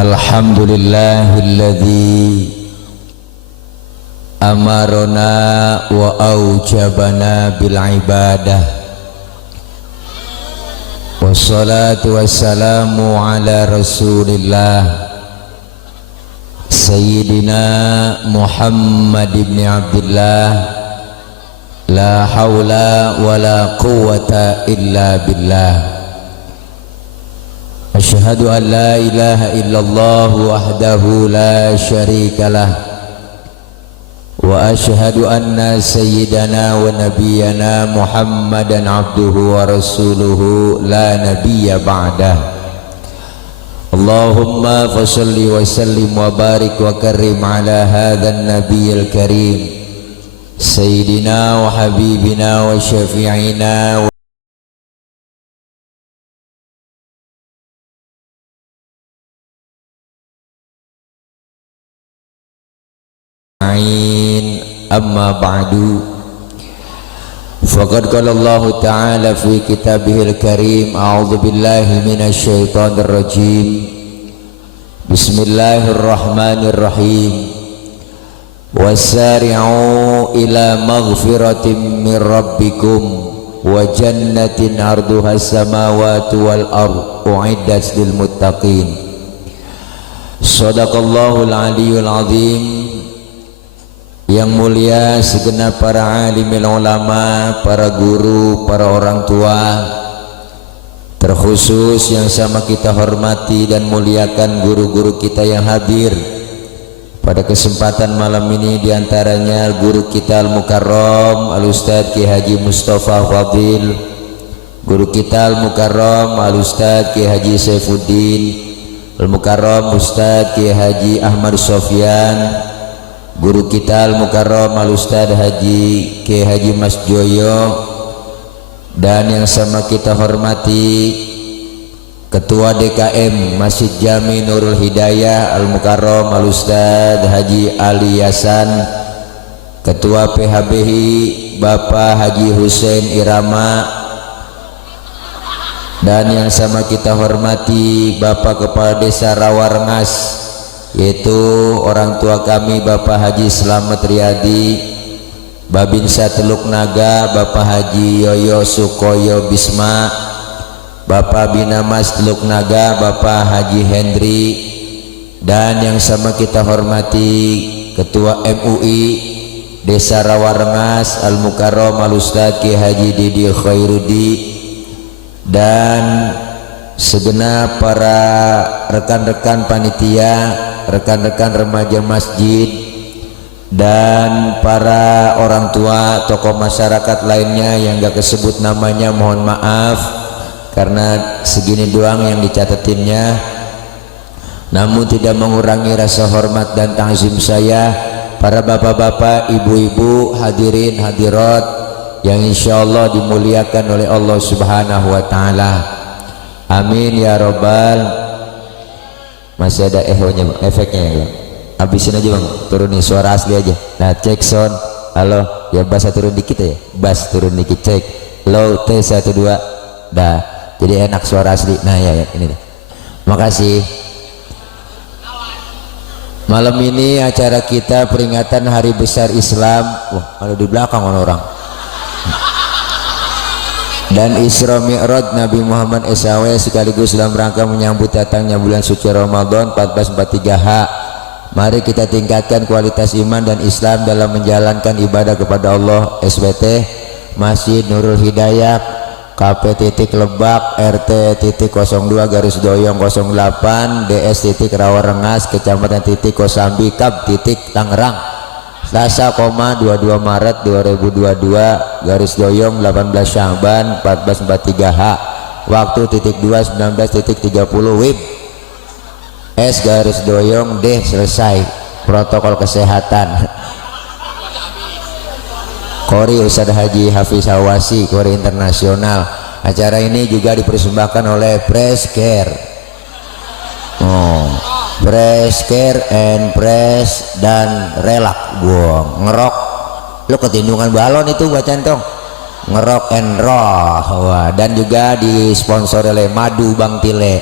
Alhamdulillahilladzi amarona wa aujabana bil ibadah, wassalatu wassalamu ala rasulillah Sayyidina Muhammad ibn Abdullah, la hawla wa la quwwata illa billah. Asyhadu an la ilaha illallah wahdahu la syarika lah, wa asyhadu anna sayyidana wa nabiyyana Muhammadan abduhu wa rasuluhu la nabiyya ba'dah. Allahumma fasalli wa sallim wa barik wa karim ala hadzal nabiyil karim sayyidina wa habibina wa syafi'ina amma ba'du. Faqad qala Allah Ta'ala fi kitabihil karim, a'udzu billahi minasy syaithanir rajim. Bismillahirrahmanirrahim. Wasari'u ila maghfiratin min rabbikum wa jannatin 'arduhas samawati wal ardh u'iddat lil muttaqin. Shadaqallahul aliyyul azim. Yang mulia segenap para alimil ulama, para guru, para orang tua, terkhusus yang sama kita hormati dan muliakan guru-guru kita yang hadir pada kesempatan malam ini, diantaranya guru kita Al-Mukarram Al-Ustadz Ki Haji Mustafa Fadil, guru kita Al-Mukarram Al-Ustadz Ki Haji Saifuddin, Al-Mukarram Ustadz Ki Haji Ahmad Sofyan, guru kita Al-Mukarram Al-Ustadz Haji Ki Haji Mas Joyo, dan yang sama kita hormati Ketua DKM Masjid Jami Nurul Hidayah Al-Mukarram Al-Ustadz Haji Ali Yasan, Ketua PHBI Bapak Haji Hussein Irama, dan yang sama kita hormati Bapak Kepala Desa Rawarengas, yaitu orang tua kami Bapak Haji Slamet Riyadi, Babinsa Teluk Naga Bapak Haji Yoyo Sukoyo Bisma, Bapak Binamas Teluk Naga Bapak Haji Hendri, dan yang sama kita hormati Ketua MUI Desa Rawarengas Al-Mukarram Al-Ustadz Ki Haji Didi Khairudi, dan segenap para rekan-rekan panitia, rekan-rekan remaja masjid, dan para orang tua, tokoh masyarakat lainnya yang gak kesebut namanya, mohon maaf karena segini doang yang dicatatinnya, namun tidak mengurangi rasa hormat dan ta'zim saya, para bapak-bapak, ibu-ibu, hadirin hadirat yang insya Allah dimuliakan oleh Allah Subhanahu wa Ta'ala. Amin ya robbal. Masih ada ehonya bang, efeknya ya bang. Habisin aja bang, turunin suara asli aja. Nah cek sound, halo ya, bass turun dikit ya, bass turun dikit, cek low T12, dah jadi enak suara asli. Nah ya, ini deh. Makasih. Malam ini acara kita peringatan Hari Besar Islam. Wah, ada di belakang orang. Dan Isra Mi'raj Nabi Muhammad SAW sekaligus dalam rangka menyambut datangnya bulan suci Ramadan 1443H. Mari kita tingkatkan kualitas iman dan Islam dalam menjalankan ibadah kepada Allah. SBT Masjid Nurul Hidayah KP titik Lebak RT titik 02 garis doyong 08 DS titik Rawarengas Kecamatan titik Kosambi Kab titik Tangerang, Selasa, 22 Maret 2022 garis doyong 18 Sya'ban 1443H, waktu titik 2 19.30 WIB S garis doyong D selesai. Protokol kesehatan Kori Ustadz Haji Hafiz Hawasi, Kori Internasional. Acara ini juga dipersembahkan oleh Press Care. Press Care and Press dan Relak. Buang ngerok lu ketindungan balon itu buat centong, ngerok and roll. Wah, dan juga disponsori oleh Madu Bang Tile.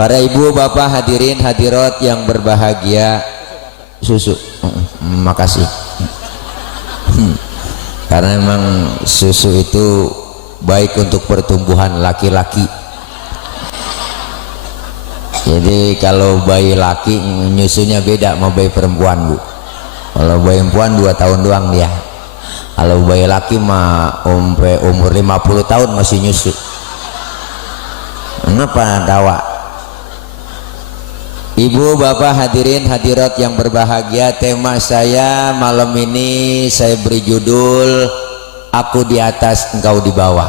Para ibu bapak hadirin hadirat yang berbahagia, susu makasih. Karena memang susu itu baik untuk pertumbuhan laki-laki. Jadi kalau bayi laki nyusunya beda sama bayi perempuan, Bu. Kalau bayi perempuan 2 tahun doang dia. Kalau bayi laki mah umur 50 tahun masih nyusu. Kenapa dawa? Ibu bapak hadirin hadirat yang berbahagia, tema saya malam ini saya beri judul Aku di atas engkau di bawah.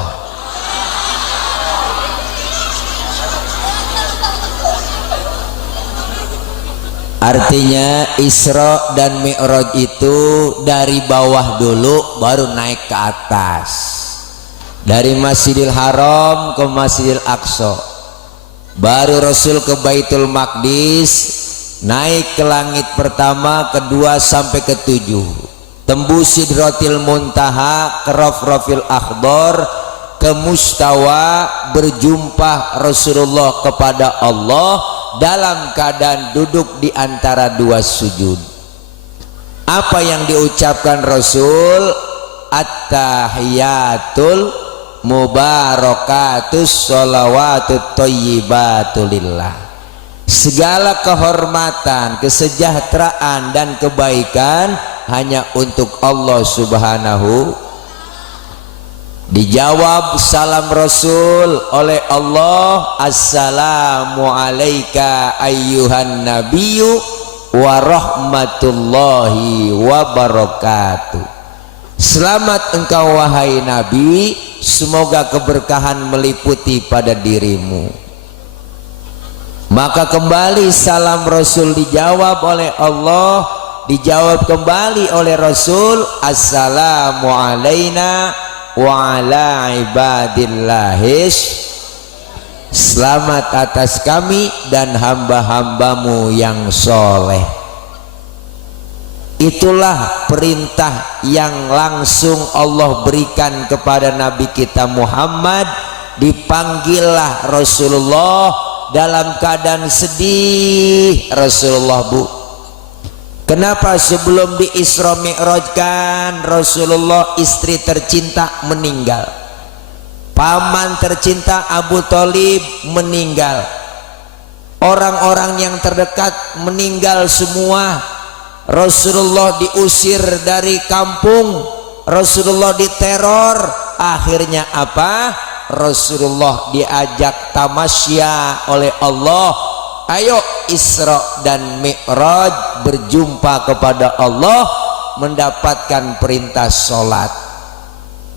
Artinya Isra dan Mi'raj itu dari bawah dulu baru naik ke atas. Dari Masjidil Haram ke Masjidil Aqsa. Baru Rasul ke Baitul Maqdis, naik ke langit pertama, kedua sampai ke 7. Tembus Sidratil Muntaha ke Rafrafil Akhdar, ke Mustawa, berjumpa Rasulullah kepada Allah dalam keadaan duduk di antara 2 sujud. Apa yang diucapkan Rasul? At-tahiyatul mubarakatus sholawatut thayyibatulillah. Segala kehormatan, kesejahteraan dan kebaikan hanya untuk Allah Subhanahu. Dijawab salam Rasul oleh Allah, assalamu alayka ayyuhan nabiyyu wa rahmatullahi wa barakatuh. Selamat engkau wahai Nabi, semoga keberkahan meliputi pada dirimu. Maka kembali salam Rasul dijawab oleh Allah, dijawab kembali oleh Rasul, assalamu alayna wa ala ibadillahis, selamat atas kami dan hamba-hambamu yang soleh. Itulah perintah yang langsung Allah berikan kepada Nabi kita Muhammad. Dipanggillah Rasulullah dalam keadaan sedih. Rasulullah, Bu, kenapa sebelum di Isra Mi'rajkan Rasulullah istri tercinta meninggal, paman tercinta Abu Thalib meninggal, orang-orang yang terdekat meninggal semua, Rasulullah diusir dari kampung, Rasulullah diteror, akhirnya apa? Rasulullah diajak tamasya oleh Allah, ayo Isra dan Mi'raj, berjumpa kepada Allah, mendapatkan perintah sholat.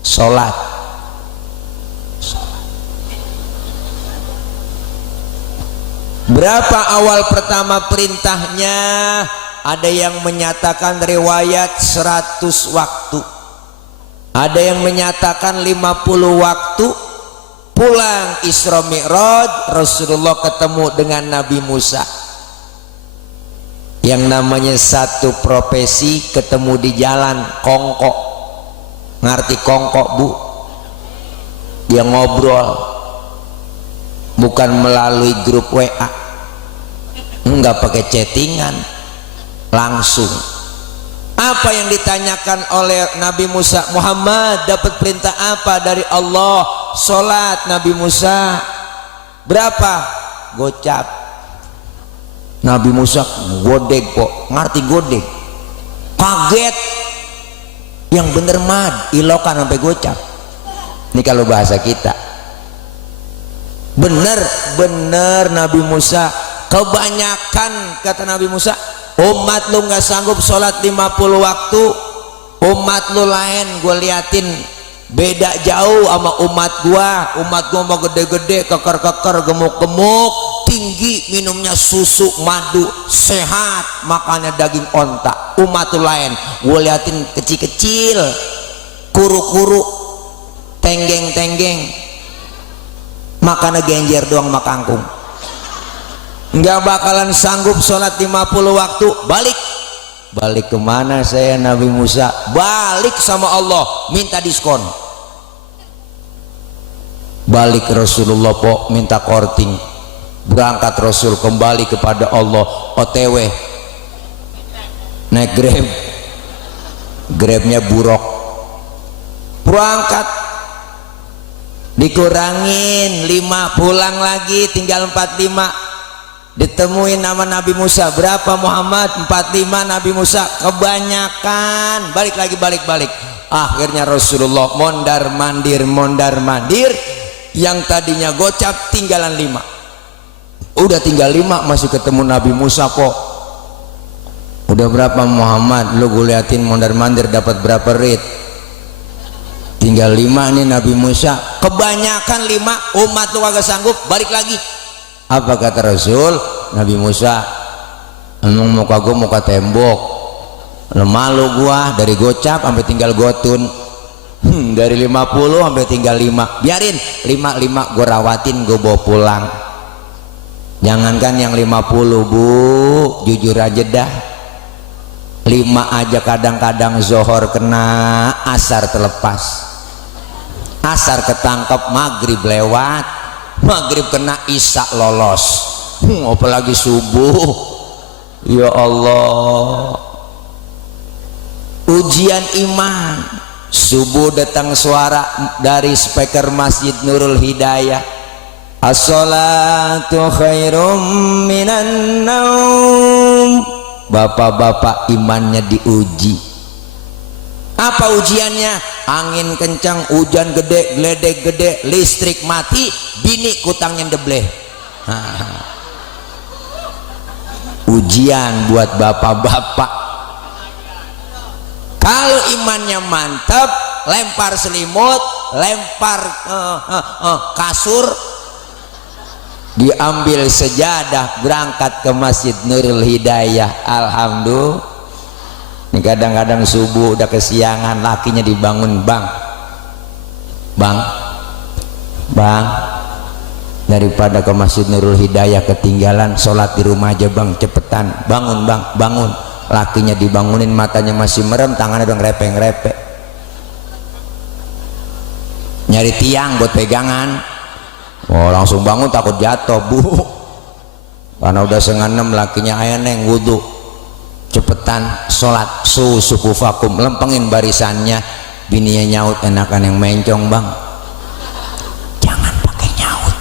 Sholat. Berapa awal pertama perintahnya? Ada yang menyatakan riwayat 100 waktu, ada yang menyatakan 50 waktu. Pulang Isra Mi'raj, Rasulullah ketemu dengan Nabi Musa. Yang namanya satu profesi ketemu di jalan, kongkok. Ngerti kongkok, Bu? Dia ngobrol, bukan melalui grup WA, enggak pakai chattingan, langsung. Apa yang ditanyakan oleh Nabi Musa? Muhammad dapat perintah apa dari Allah? Sholat. Nabi Musa, berapa? Gocap. Nabi Musa godeg kok. Ngerti godeg? Kaget. Yang bener mad, ilokan sampai gocap. Ini kalau bahasa kita. Bener Nabi Musa. Kebanyakan, kata Nabi Musa, umat lu nggak sanggup sholat 50 waktu. Umat lu lain gue liatin beda jauh sama umat gua. Umat gua mau gede-gede, keker-keker, gemuk-gemuk, tinggi, minumnya susu madu, sehat, makannya daging onta. Umat lu lain gue liatin kecil-kecil, kuru-kuru, tenggeng-tenggeng, makannya genjer doang sama kangkung. Nggak bakalan sanggup sholat 50 waktu. Balik kemana saya? Nabi Musa balik sama Allah, minta diskon. Balik ke Rasulullah, po minta korting. berangkat Rasul kembali kepada Allah, OTW naik Grabnya buruk, berangkat dikurangin 5, pulang lagi tinggal 45, ditemuin nama Nabi Musa, berapa Muhammad? 45. Nabi Musa kebanyakan, balik lagi, balik. Akhirnya Rasulullah mondar mandir, yang tadinya gocap tinggalan 5, udah tinggal 5, masih ketemu Nabi Musa kok. Udah berapa Muhammad? Lu gue liatin mondar mandir dapat berapa rit? Tinggal 5 nih Nabi Musa, kebanyakan 5, umat lu kagak sanggup, balik lagi. Apa kata Rasul? Nabi Musa, emang muka gua muka tembok, lemah lu gua dari gocap sampai tinggal gotun. Dari 50 sampai tinggal 5, biarin 5 gua rawatin, gua bawa pulang. Jangankan yang 50 bu, jujur aja dah, 5 aja kadang-kadang zohor kena, asar terlepas, asar ketangkep, maghrib lewat, maghrib kena, isya lolos, apalagi subuh. Ya Allah, ujian iman. Subuh datang suara dari speaker Masjid Nurul Hidayah, as-salatu khairum minan naum. Bapak-bapak imannya diuji. Apa ujiannya? Angin kencang, hujan gede, geledek gede, listrik mati, bini kutangnya debleh. Ujian buat bapak-bapak. Kalau imannya mantap, lempar selimut, lempar kasur, diambil sejadah, berangkat ke Masjid Nurul Hidayah. Alhamdulillah. Ini kadang-kadang subuh udah kesiangan, lakinya dibangun, bang, daripada ke Masjid Nurul Hidayah ketinggalan, sholat di rumah aja bang, cepetan, bangun bang, bangun. Lakinya dibangunin, matanya masih merem, tangannya udah ngerepek, nyari tiang buat pegangan. Oh, langsung bangun, takut jatuh bu, karena udah 5:30. lakinya, ayah neng wudhu, cepetan sholat, suku vakum, lempengin barisannya. Bininya nyaut, enakan yang mencong bang, jangan pakai nyaut.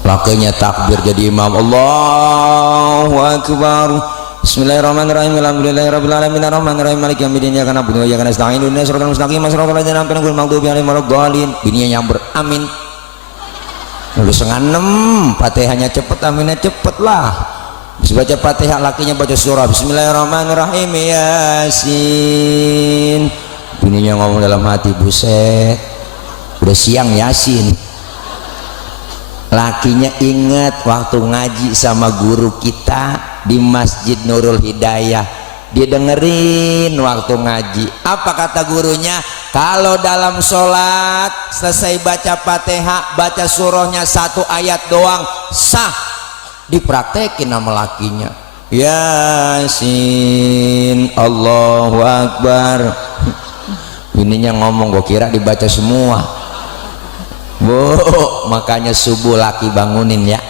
Lakinya takbir jadi imam, Allahu Akbar, Bismillahirrahmanirrahim, alhamdulillahirabbil alamin, arrahmanirrahim, maliki yaumiddin, iyyaka na'budu wa iyyaka nasta'in, ihdinas siratal mustaqim, siratal ladzina an'amta 'alaihim ghairil maghdubi 'alaihim waladdallin. Bininya nyamber, amin. Lalu 5:30, Fatihahnya cepet, aminnya cepet lah. Habis baca Fatihah, lakinya baca surah Bismillahirrahmanirrahim, Yasin. Bininya ngomong dalam hati, buset, udah siang Yasin. Lakinya ingat waktu ngaji sama guru kita di Masjid Nurul Hidayah, dia dengerin waktu ngaji. Apa kata gurunya? Kalau dalam sholat selesai baca Fatihah, baca surahnya 1 ayat doang, sah. Dipraktekin sama lakinya, Yasin, Allahu Akbar. Ininya ngomong, gua kira dibaca semua. Bu, makanya subuh laki bangunin ya,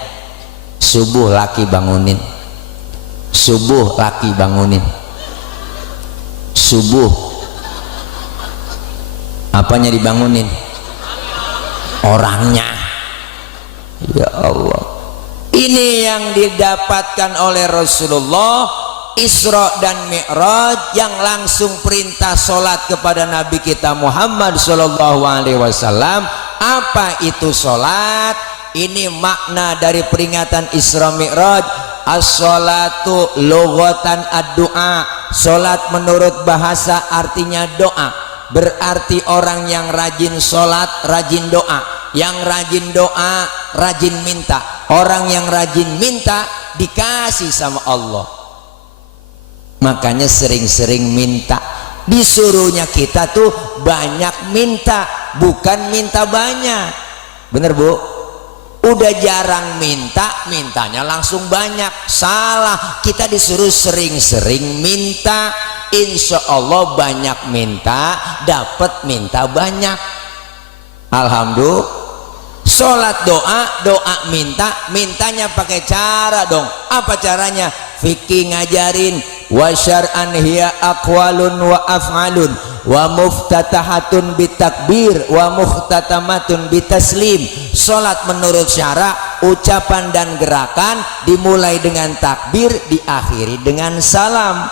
subuh laki bangunin, subuh laki bangunin, subuh. Apanya dibangunin? Orangnya. Ya Allah, ini yang didapatkan oleh Rasulullah Isra dan Mi'raj, yang langsung perintah sholat kepada Nabi kita Muhammad Sallallahu Alaihi Wasallam. Apa itu sholat? Ini makna dari peringatan Isra Mi'raj. As-sholatu lughatan ad-du'a. Sholat menurut bahasa artinya doa. Berarti orang yang rajin sholat, rajin doa. Yang rajin doa, rajin minta. Orang yang rajin minta, dikasih sama Allah. Makanya sering-sering minta. Disuruhnya kita tuh banyak minta, bukan minta banyak. Bener bu? Udah jarang minta, mintanya langsung banyak. Salah. Kita disuruh sering-sering minta. Insya Allah banyak minta, dapat minta banyak. Alhamdulillah. Sholat doa mintanya pakai cara dong. Apa caranya? Fikih ngajarin, wa syar'an hiya aqwalun wa af'alun wa muftatahatun bitakbir wa muhtatamatun bitaslim. Sholat menurut syara, ucapan dan gerakan dimulai dengan takbir, diakhiri dengan salam.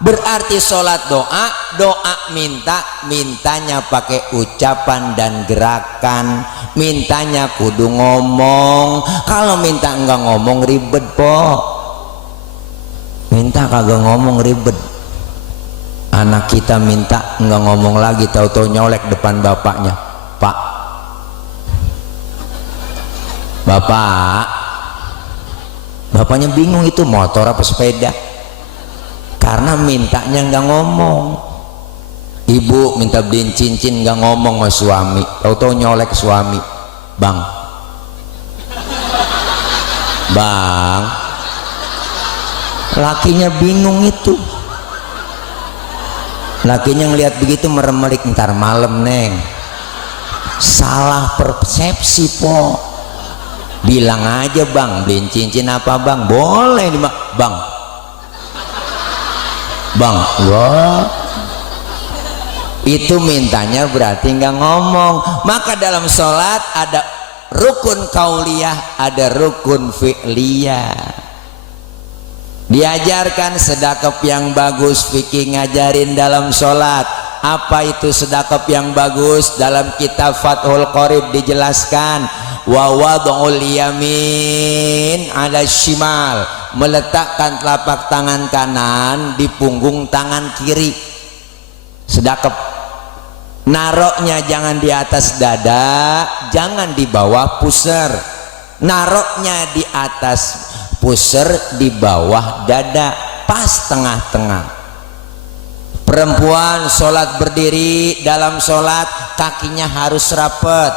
Berarti sholat doa mintanya pakai ucapan dan gerakan. Mintanya kudu ngomong. Kalau minta enggak ngomong ribet po. Minta kagak ngomong ribet. Anak kita minta enggak ngomong lagi, tahu-tahu nyolek depan bapaknya. Pak, bapaknya bingung itu motor apa sepeda, karena mintanya nggak ngomong. Ibu minta beliin cincin nggak ngomong sama suami, tahu-tahu nyolek suami. Bang, lakinya bingung itu. Lakinya ngelihat begitu meremelik, ntar malam neng. Salah persepsi po. Bilang aja bang, beliin cincin apa bang? Boleh bang. Wah, itu mintanya berarti nggak ngomong. Maka dalam sholat ada rukun kauliyah, ada rukun fi'liyah. Diajarkan sedekap yang bagus, fikih ngajarin dalam sholat. Apa itu sedekap yang bagus? Dalam kitab Fathul Qorib dijelaskan, wa wad'ul yamin 'ala shimal, meletakkan telapak tangan kanan di punggung tangan kiri. Sedekap. Naroknya jangan di atas dada, jangan di bawah pusar. Naroknya di atas pusar, di bawah dada, pas tengah-tengah. Perempuan sholat berdiri, dalam sholat kakinya harus rapat.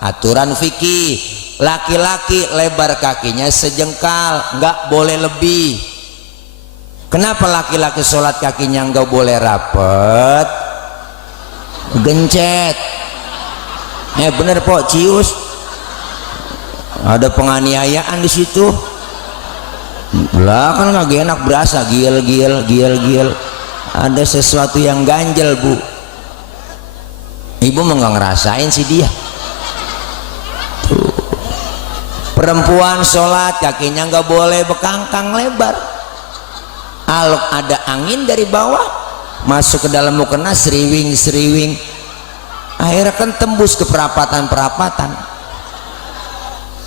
Aturan fikih, laki-laki lebar kakinya sejengkal, nggak boleh lebih. Kenapa laki-laki sholat kakinya nggak boleh rapat? Gencet. Bener po, cius. Ada penganiayaan di situ. Lah kan nggak enak, berasa gil. Ada sesuatu yang ganjel bu. Ibu mau nggak ngerasain sih dia. Tuh. Perempuan sholat kakinya nggak boleh bekangkang lebar. Kalau ada angin dari bawah masuk ke dalam mukena, seriwing, akhirnya kan tembus ke perapatan.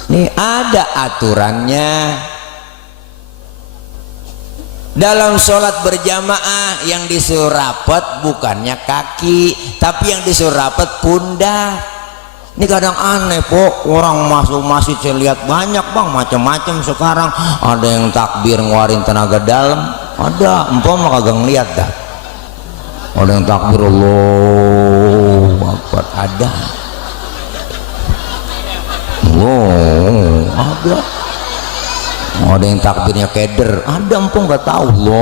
Nih ada aturannya. Dalam sholat berjamaah yang disuruh rapat bukannya kaki, tapi yang disuruh rapat pundak. Ini kadang aneh po, orang masuk masjid saya lihat banyak bang, macam-macam sekarang. Ada yang takbir ngeluarin tenaga dalam, ada empom mah kagak ngeliat dah. Ada yang takbir Allahu Akbar, ada. Ada. Ada yang takbirnya keder, ada empung nggak tahu loh.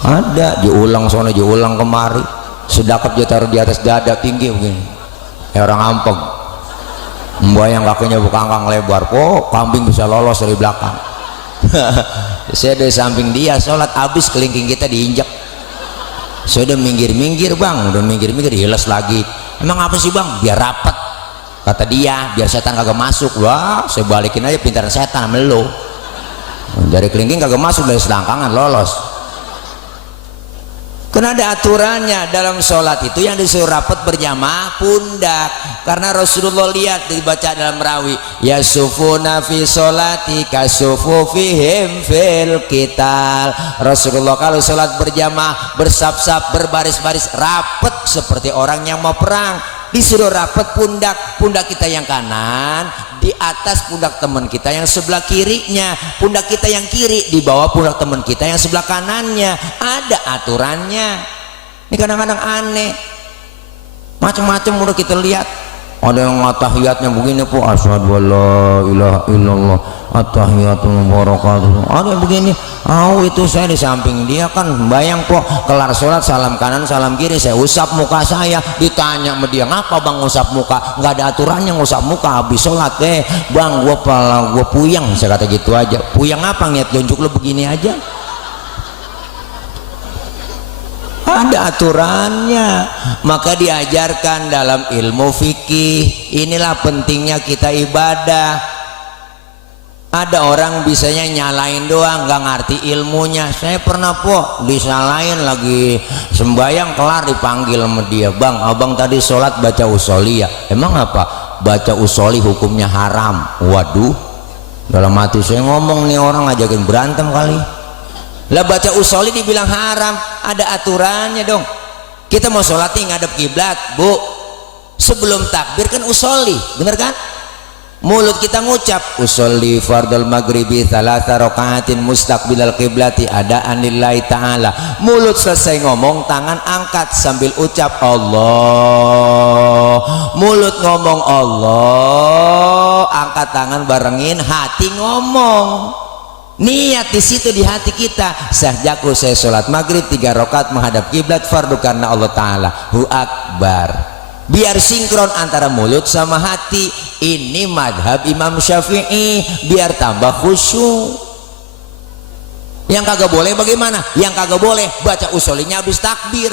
Ada diulang sana, diulang kemari, sedekap dia taruh di atas dada tinggi begini, kayak orang ampeg. Membayang kakinya bekangkang lebar, kok kambing bisa lolos dari belakang. Saya dari samping dia sholat habis, kelingking kita diinjak. Saya udah minggir bang, hilas lagi. Emang apa sih bang? Biar rapat, kata dia, biar setan kagak masuk. Wah, saya balikin aja, pintar setan sama lo. Dari kelingking kagak masuk, dari selangkangan lolos. Karena ada aturannya dalam sholat itu, yang disuruh rapat berjamaah pundak. Karena Rasulullah lihat dibaca dalam rawi, yasufuna fi sholati kasufu fihim fil qital. Rasulullah kalau sholat berjamaah bersap-sap, berbaris-baris rapat seperti orang yang mau perang. Disuruh rapat pundak kita yang kanan di atas pundak teman kita yang sebelah kirinya, pundak kita yang kiri di bawah pundak teman kita yang sebelah kanannya. Ada aturannya. Ini kadang-kadang aneh, macam-macam udah kita lihat. Ada yang tahiyatnya begini po, asyhadu alla ilaha illallah at-tahiyatul barakatuh. Ada yang begini, itu saya di samping dia kan bayang po, kelar sholat salam kanan salam kiri, saya usap muka saya, ditanya sama dia, ngapa bang usap muka? Nggak ada aturannya ngusap muka habis sholat. Bang, gua puyang, saya kata gitu aja. Puyang apa, niat tunjuk lu begini aja? Ada aturannya. Maka diajarkan dalam ilmu fikih, inilah pentingnya kita ibadah. Ada orang bisanya nyalain doang, nggak ngerti ilmunya. Saya pernah po disalahin lagi sembayang kelar dipanggil sama dia, bang abang tadi sholat baca usoli ya? Emang apa? Baca usoli hukumnya haram. Waduh, dalam hati saya ngomong nih orang ngajakin berantem kali. Lah baca usoli dibilang haram, ada aturannya dong. Kita mau sholat nih ngadep kiblat, bu, sebelum takbir kan usoli, bener kan? Mulut kita ngucap usolli fardal maghribi thalatha rakaatin mustaqbilal qiblati adaan lillahi ta'ala. Mulut selesai ngomong, tangan angkat sambil ucap Allah. Mulut ngomong Allah, angkat tangan barengin, hati ngomong. Niat di situ di hati kita, sahjaku saya sholat maghrib 3 rakaat menghadap kiblat fardu karena Allah Ta'ala, hu akbar. Biar sinkron antara mulut sama hati. Ini madhab Imam Syafi'i, biar tambah khusyuk. Yang kagak boleh bagaimana? Yang kagak boleh baca usolinya habis takbir.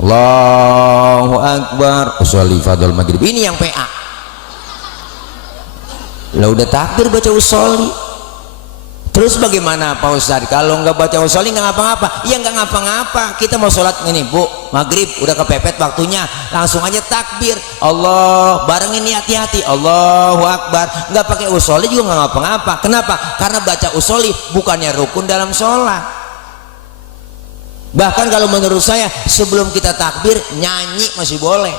Allahu Akbar, usolli fardul maghrib. Ini yang PA. Lah udah takbir baca usoli. Terus bagaimana Pak Ustadz? Kalau nggak baca usoli nggak ngapa-ngapa? Ya nggak ngapa-ngapa. Kita mau sholat ini bu, maghrib udah kepepet waktunya, langsung aja takbir Allah, barengin nih hati-hati Allahu Akbar. Nggak pakai usoli juga nggak ngapa-ngapa. Kenapa? Karena baca usoli bukannya rukun dalam sholat. Bahkan kalau menurut saya sebelum kita takbir nyanyi masih boleh.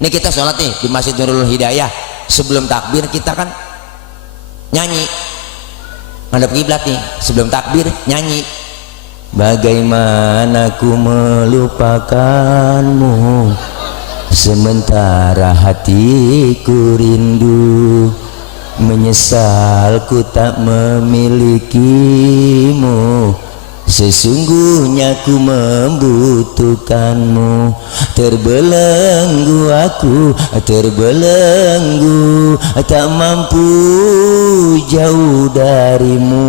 Ini kita sholat nih di Masjid Nurul Hidayah, sebelum takbir kita kan nyanyi. Ngadep kiblat nih, sebelum takbir nyanyi. Bagaimana ku melupakanmu sementara hatiku rindu, menyesal ku tak memilikimu, sesungguhnya ku membutuhkanmu. Terbelenggu aku, terbelenggu, tak mampu jauh darimu,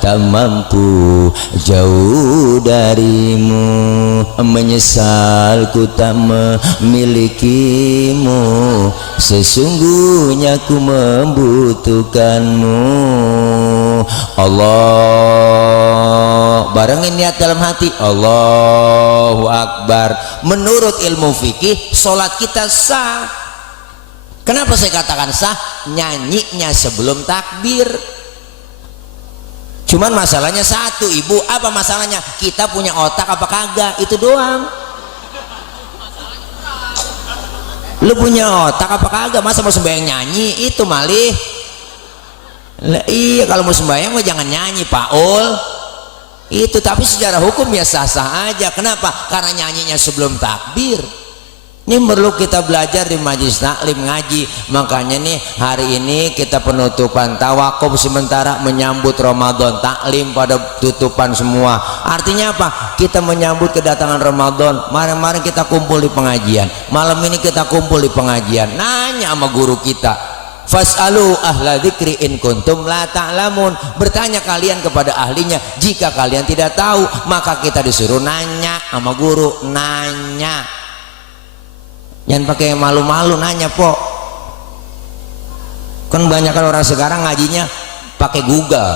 tak mampu jauh darimu. Menyesal ku tak memilikimu, sesungguhnya ku membutuhkanmu. Allah, barengin niat dalam hati Allahu Akbar. Menurut ilmu fikih sholat kita sah. Kenapa saya katakan sah? Nyanyinya sebelum takbir. Cuman masalahnya satu, ibu, apa masalahnya? Kita punya otak apa kagak? Itu doang. Lu punya otak apa kagak? Masa mau sembahyang nyanyi? Itu malih. Lah, iya, kalau mau sembahyang mah jangan nyanyi Paul. Itu, tapi secara hukum ya sah-sah aja. Kenapa? Karena nyanyinya sebelum takbir. Ini perlu kita belajar di majelis taklim ngaji. Makanya nih hari ini kita penutupan tawakuf sementara menyambut Ramadan, taklim pada tutupan semua. Artinya apa? Kita menyambut kedatangan Ramadan. Mari-mari kita kumpul di pengajian. Malam ini kita kumpul di pengajian. Nanya sama guru kita, fas'alu ahla dzikri in kuntum la ta'lamun. Bertanya kalian kepada ahlinya jika kalian tidak tahu. Maka kita disuruh nanya sama guru, nanya. Jangan pakai malu-malu nanya po. Kan banyak kan orang sekarang ngajinya pakai Google,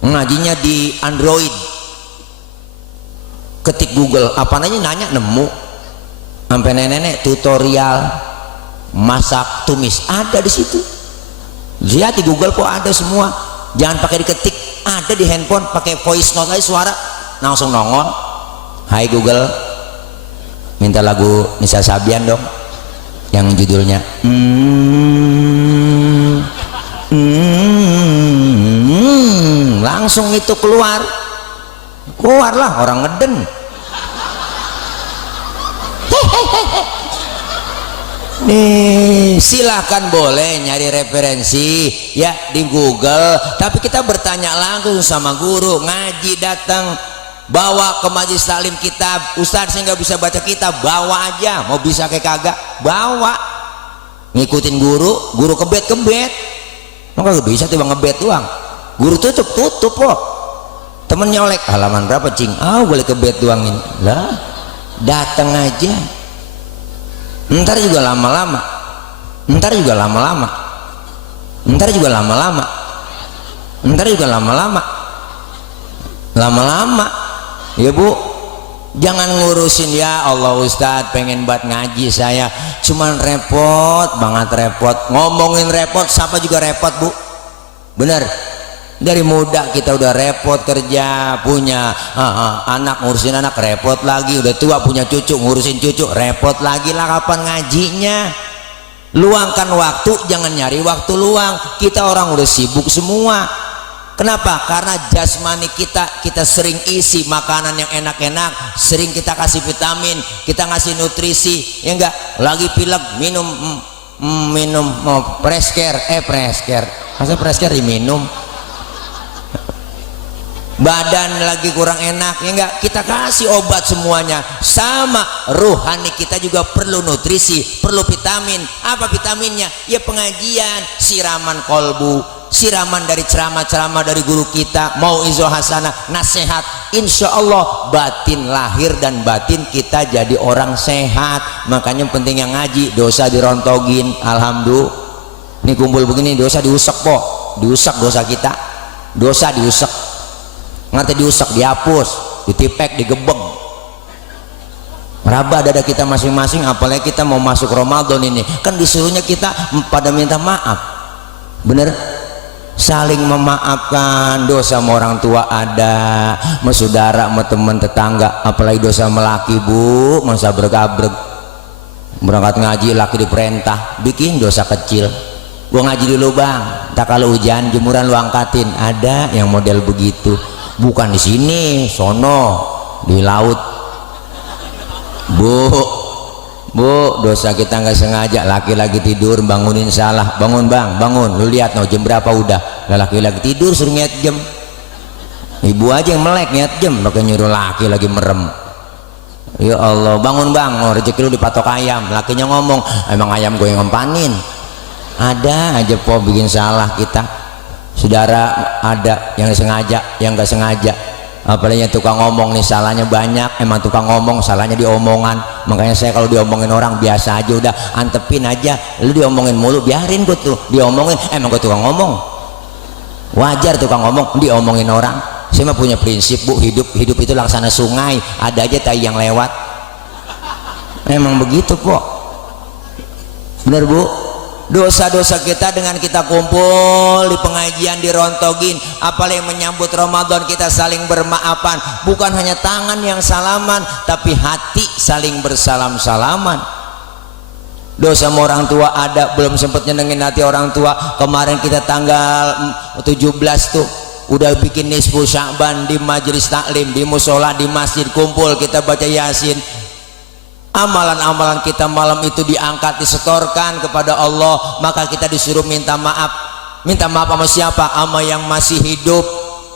ngajinya di Android, ketik Google apa nanya nemu. Sampai nenek-nenek tutorial masak tumis ada di situ. Lihat di Google kok ada semua. Jangan pakai diketik, ada di handphone, pakai voice note aja, suara langsung nongol. Hai Google, minta lagu Nisa Sabian dong yang judulnya langsung itu keluarlah orang ngeden. Nih silahkan boleh nyari referensi ya di Google, tapi kita bertanya langsung sama guru. Ngaji datang bawa ke majelis taklim kitab, Ustadz saya nggak bisa baca kitab, bawa aja, mau bisa kayak kagak bawa, ngikutin guru. Guru kebet nggak bisa tuh bang, ngebet doang. Guru tutup kok, temen nyolek halaman berapa cing, boleh kebet doang ini lah. Datang aja, ntar juga lama-lama ya Bu. Jangan ngurusin ya Allah Ustadz pengen buat ngaji saya, cuman repot ngomongin repot, siapa juga repot Bu, bener. Dari muda kita udah repot kerja, punya anak, ngurusin anak repot lagi, udah tua punya cucu, ngurusin cucu repot lagi lah. Kapan ngajinya? Luangkan waktu, jangan nyari waktu luang. Kita orang udah sibuk semua. Kenapa? Karena jasmani kita sering isi makanan yang enak-enak, sering kita kasih vitamin, kita ngasih nutrisi, ya enggak? Lagi pilek minum Preskare, masa Preskare diminum? Badan lagi kurang enak, ya enggak, kita kasih obat semuanya. Sama rohani kita juga perlu nutrisi, perlu vitamin. Apa vitaminnya? Ya pengajian, siraman kolbu, siraman dari ceramah-ceramah dari guru kita, mau izo hasanah, nasihat. Insya Allah batin lahir dan batin kita jadi orang sehat. Makanya penting yang ngaji, dosa dirontogin. Alhamdulillah ini kumpul begini, dosa diusek po, diusek dosa kita, dosa diusek, ngerti diusek, dihapus, ditipek, digebeg, meraba dada kita masing-masing. Apalagi kita mau masuk Ramadan ini, kan disuruhnya kita pada minta maaf, bener, saling memaafkan. Dosa sama orang tua ada, sama saudara, sama teman tetangga, apalagi dosa sama laki Bu, masa bergabreg. Berangkat ngaji laki diperintah bikin dosa kecil, gua ngaji dulu bang, tak kalau hujan jemuran lu angkatin. Ada yang model begitu, bukan di sini, sono di laut. Bu, dosa kita nggak sengaja, laki-laki tidur bangunin salah, bangun bang, bangun, lu lihat no jam berapa udah, laki-laki tidur suruh ngiat jam, ibu aja yang melek ngiat jam, pakai nyuruh laki lagi merem. Ya Allah, bangun bang, rezeki lu dipatok ayam, lakinya ngomong emang ayam gue yang ngempanin. Ada aja po bikin salah kita, saudara ada yang sengaja, yang nggak sengaja. Apalagi yang tukang ngomong nih salahnya banyak. Emang tukang ngomong salahnya di omongan. Makanya saya kalau diomongin orang biasa aja, udah antepin aja. Lu diomongin mulu, biarin gue tuh diomongin. Emang gue tukang ngomong, wajar tukang ngomong diomongin orang. Saya mah punya prinsip Bu, hidup itu laksana sungai, ada aja tai yang lewat. Emang begitu kok, bener Bu. Dosa-dosa kita dengan kita kumpul di pengajian dirontogin. Apalagi menyambut Ramadan kita saling bermaafan. Bukan hanya tangan yang salaman, tapi hati saling bersalam-salaman. Dosa sama orang tua ada, belum sempat nyenengin hati orang tua. Kemarin kita tanggal 17 tuh udah bikin nisfu Sya'ban di majelis taklim, di musola, di masjid, kumpul kita baca Yasin. Amalan-amalan kita malam itu diangkat, disetorkan kepada Allah. Maka kita disuruh minta maaf. Minta maaf sama siapa? Sama yang masih hidup,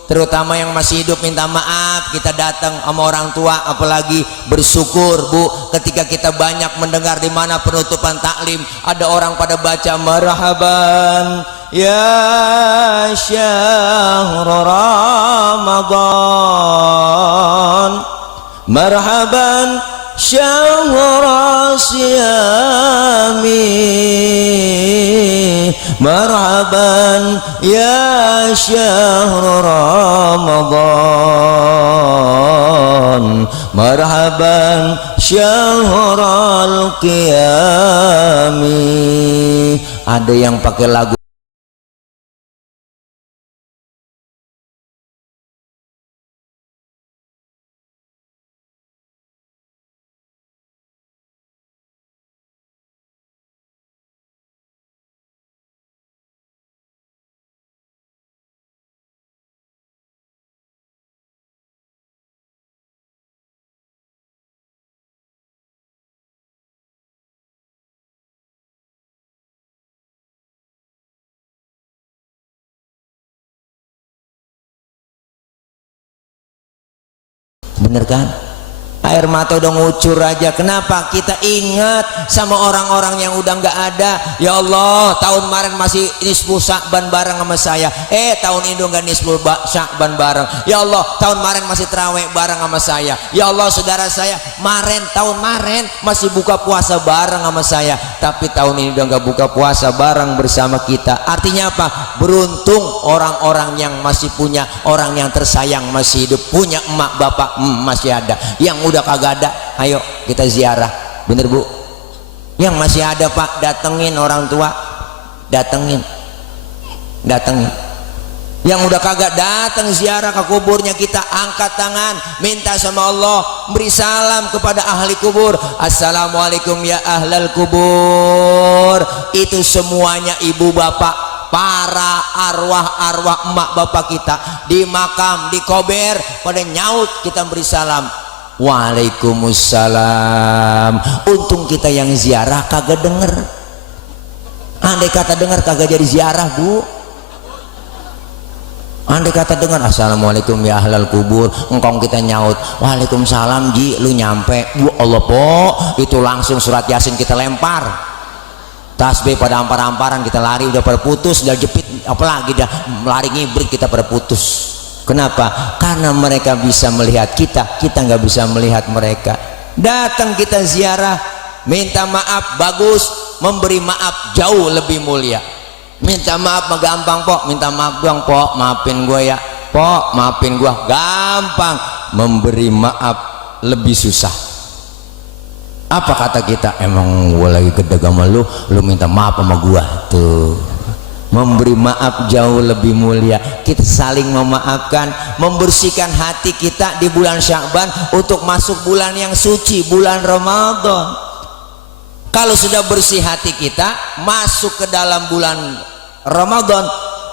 terutama yang masih hidup minta maaf. Kita datang sama orang tua, apalagi bersyukur Bu ketika kita banyak mendengar di mana penutupan taklim ada orang pada baca marhaban ya syahr Ramadan, marhaban syahr siyami, marhaban ya syahr Ramadan, marhaban syahr al-qiyami. Ada yang pakai lagu bener kan? Air mata udah ngucur aja. Kenapa? Kita ingat sama orang-orang yang udah nggak ada. Ya Allah, tahun kemarin masih nisfu Sya'ban bareng sama saya. Tahun ini nggak nisfu Sya'ban bareng. Ya Allah, tahun kemarin masih terawih bareng sama saya. Ya Allah, saudara saya tahun kemarin masih buka puasa bareng sama saya. Tapi tahun ini udah nggak buka puasa bareng bersama kita. Artinya apa? Beruntung orang-orang yang masih punya, orang yang tersayang masih hidup, punya emak bapak masih ada. Yang udah kagak ada, ayo kita ziarah, bener Bu? Yang masih ada Pak, datengin orang tua, datengin. Yang udah kagak datang ziarah ke kuburnya, kita angkat tangan, minta sama Allah, beri salam kepada ahli kubur. Assalamualaikum ya ahlal kubur. Itu semuanya ibu bapak, para arwah-arwah emak bapak kita di makam, di kober, pada nyaut, kita beri salam. Waalaikumsalam. Untung kita yang ziarah kagak denger. Andai kata denger kagak jadi ziarah Bu. Andai kata dengar assalamualaikum ya ahlal kubur, engkau kita nyaut waalaikumsalam ji, lu nyampe. Bu Allah po, itu langsung surat yasin kita lempar, tasbih pada ampar-amparan, kita lari udah perputus, udah jepit, apalagi dah lari ngibrit kita perputus. Kenapa? Karena mereka bisa melihat kita, kita nggak bisa melihat mereka. Datang kita ziarah, minta maaf bagus, memberi maaf jauh lebih mulia. Minta maaf mah gampang Pok, minta maaf doang Pok, maafin gue ya Pok, maafin gue, gampang. Memberi maaf lebih susah. Apa kata kita? Emang gue lagi gede sama lu minta maaf sama gue tuh. Memberi maaf jauh lebih mulia. Kita saling memaafkan, membersihkan hati kita di bulan Sya'ban untuk masuk bulan yang suci, bulan Ramadan. Kalau sudah bersih hati kita, masuk ke dalam bulan Ramadan,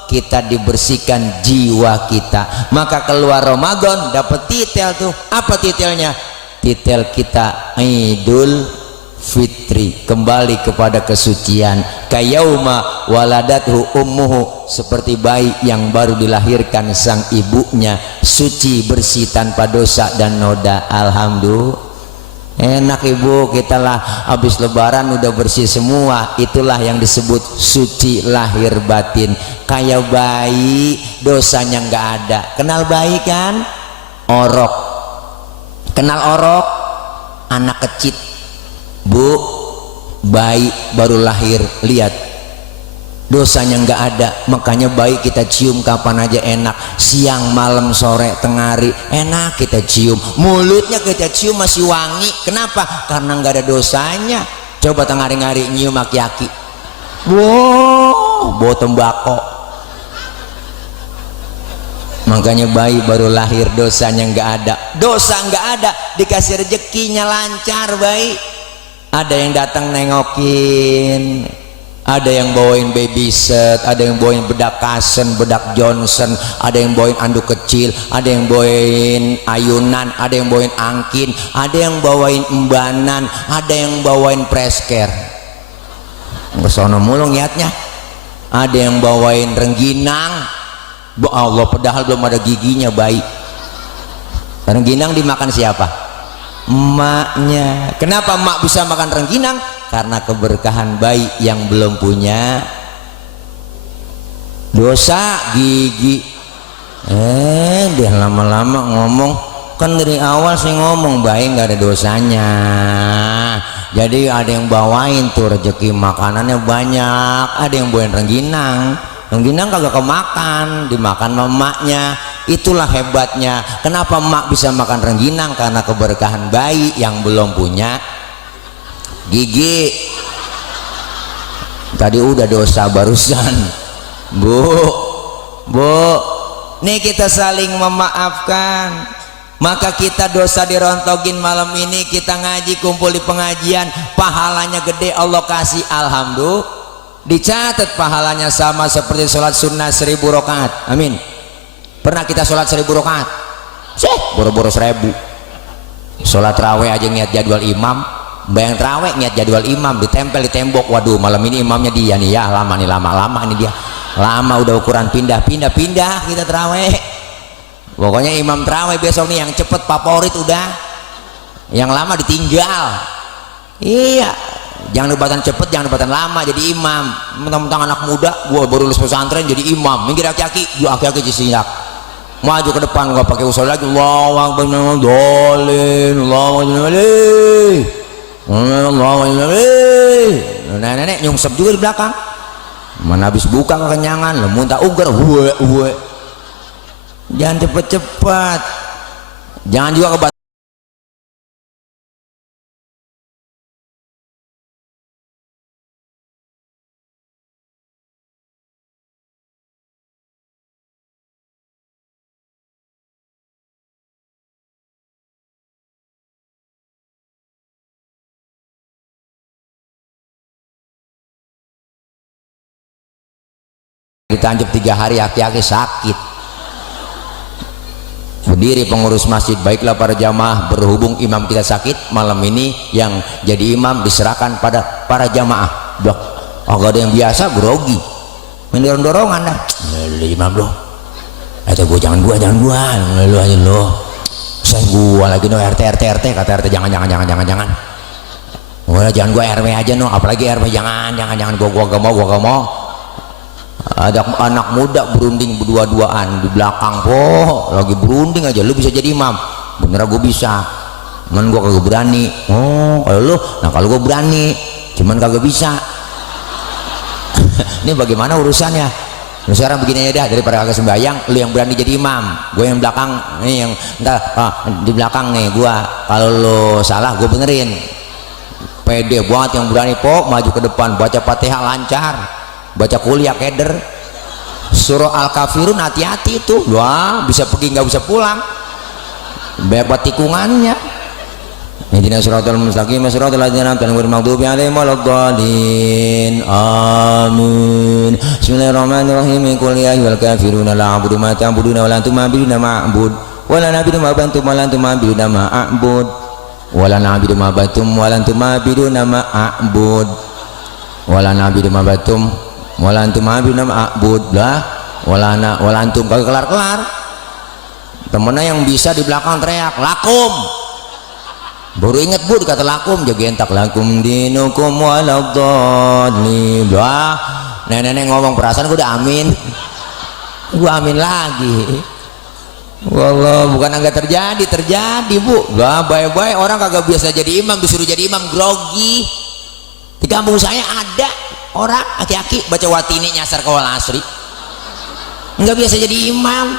kita dibersihkan jiwa kita, maka keluar Ramadan dapat titel tuh. Apa titelnya? Titel kita Idul Fitri, kembali kepada kesucian. Kayauma waladathu ummuhu, seperti bayi yang baru dilahirkan sang ibunya, suci bersih tanpa dosa dan noda. Alhamdulillah. Enak Ibu, kita lah habis lebaran udah bersih semua. Itulah yang disebut suci lahir batin. Kayak bayi, dosanya nggak ada. Kenal bayi kan? Orok. Kenal orok? Anak kecil. Bu, bayi baru lahir, lihat dosanya nggak ada. Makanya bayi kita cium kapan aja enak, siang malam sore tengah hari enak kita cium. Mulutnya kita cium masih wangi. Kenapa? Karena nggak ada dosanya. Coba tengah hari nyium aki-aki, wow, bau tembakau. Makanya bayi baru lahir dosanya nggak ada. Dosa nggak ada, dikasih rezekinya lancar bayi. Ada yang datang nengokin, ada yang bawain baby set, ada yang bawain bedak Kasen, bedak Johnson, ada yang bawain anduk kecil, ada yang bawain ayunan, ada yang bawain angkin, ada yang bawain embanan, ada yang bawain presker. Kesono mulu niatnya. Ada yang bawain rengginang. Allah, padahal belum ada giginya bayi. Rengginang dimakan siapa? Emaknya. Kenapa emak bisa makan rengginang? Karena keberkahan bayi yang belum punya dosa gigi. Dia lama-lama ngomong, kan dari awal sih ngomong bayi nggak ada dosanya. Jadi ada yang bawain tuh rezeki makanannya banyak. Ada yang bawain rengginang. Rengginang kagak kemakan, dimakan emaknya. Itulah hebatnya. Kenapa emak bisa makan rengginang? Karena keberkahan bayi yang belum punya gigi. Tadi udah dosa barusan. Bu, nih kita saling memaafkan. Maka kita dosa dirontogin malam ini, kita ngaji kumpul di pengajian, pahalanya gede, Allah kasih, alhamdulillah. Dicatat pahalanya sama seperti sholat sunnah 1000 rakaat. Amin. Pernah kita sholat 1000 rakaat? Boro-boro 1000. Sholat raweh aja niat jadwal imam, bayang raweh niat jadwal imam, ditempel di tembok. Waduh, malam ini imamnya dia nih ya, lama nih, lama-lama nih dia. Lama udah ukuran pindah kita teraweh. Pokoknya imam terawih besok nih yang cepet favorit udah, yang lama ditinggal. Iya, jangan debatan cepet, jangan debatan lama jadi imam. Mentang-mentang anak muda gua baru lulus pesantren jadi imam, minggir aki-aki, gua aki-aki jisiak maju ke depan, gua pakai usul lagi, Allahu akbar, dolin, Allahu akbar, Allahu akbar. Nenek nyungsep juga di belakang, mana habis buka kekenyangan, muntah ugar, uwe. Jangan cepet-cepet, jangan juga kebat. Ditancap 3 hari aki-aki sakit, berdiri pengurus masjid, baiklah para jamaah, berhubung imam kita sakit, malam ini yang jadi imam diserahkan pada para jamaah. Blok, agak ada yang biasa grogi, mendorong-dorongan dah, imam loh, gua jangan gua, lu aja loh, saya gua lagi no RT, kata RT jangan, gua jangan gua RW aja no, apalagi RW jangan, gua gak mau. Ada anak muda berunding berdua-duaan di belakang, lagi berunding aja, lu bisa jadi imam? Bener gue bisa, cuman gue kagak berani. Oh kalau lu, nah kalau gue berani, cuman kagak bisa. Ini bagaimana urusannya? Lu sekarang begini aja dah, daripada kagak sembahyang, lu yang berani jadi imam, gue yang belakang, nih yang di belakang nih gue. Kalau lu salah gue benerin. Pede banget yang berani maju ke depan, baca Fatihah lancar, baca kuliah keder, surah Al-Kafirun hati-hati itu, wah bisa pergi nggak bisa pulang, banyak buat tikungannya. Ihdinas siratal mustaqim siratal ladzina an'amta 'alaihim ghairil maghdubi 'alaihim waladdallin. Amin. Bismillahirrahmanirrahim. Qul ya ayyuhal kafiruna la a'budu ma ta'buduna wa la antum 'abiduna ma a'bud wa la na'budu ma antum wa la antum 'abiduna ma a'bud wa la na'budu ma antum wa la antum 'abiduna ma a'bud wa la na'budu ma antum wala antum abiduna ma'bud lah, wala antum kagak kelar-kelar. Temennya yang bisa di belakang teriak lakum, baru inget bu dikata lakum, jaga entak lakum dinukum waladdallin. Wah nenek ngomong perasaan gue udah amin, gue amin lagi. Wallah bukan agak terjadi bu, gak baik-baik orang kagak biasa jadi imam disuruh jadi imam grogi. Di kampung saya ada orang aki-aki baca watini nyasar ke wal asri, nggak biasa jadi imam.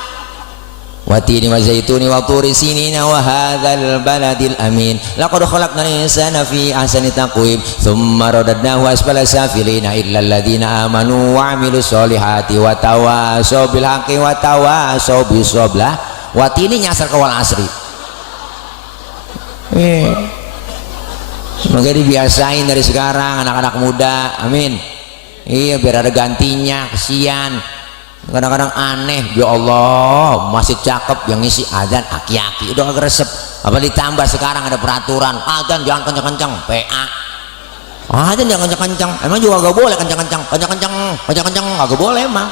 Watini wa zaituni wa turi sinina wa hadzal baladil amin laqad khalaqnal insana fi ahsani taqwim thumma radadnahu asfala safilina illa alladziina amanu wa 'amilus solihati wa tawashaw bil haqqi wa tawashaw bis sabr. Watini nyasar ke wal asri. Makanya dibiasain dari sekarang anak-anak muda, amin. Iya biar ada gantinya, kesian. Kadang-kadang aneh, ya Allah masih cakep yang ngisi adzan aki-aki, udah agak resep. Apa ditambah sekarang ada peraturan adzan jangan kencang-kencang, PA. Adzan jangan kencang-kencang, emang juga agak boleh kencang-kencang, agak boleh emang.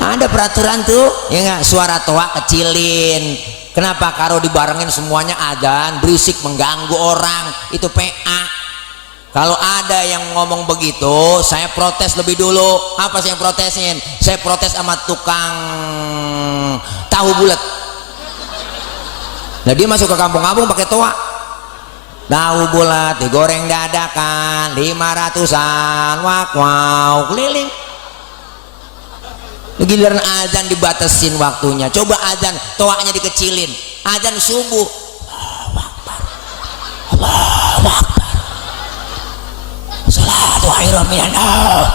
Ada peraturan tuh, ya nggak, suara toa kecilin. Kenapa? Kalau dibarengin semuanya adzan berisik mengganggu orang, itu PA. Kalau ada yang ngomong begitu saya protes lebih dulu. Apa sih yang protesin? Saya protes sama tukang tahu bulat. Nah dia masuk ke kampung-kampung pakai toa, tahu bulat digoreng dadakan 500-an, wow keliling. Giliran azan dibatasin waktunya, coba azan toanya dikecilin, azan subuh Allahu Akbar salatu khairum minan naum,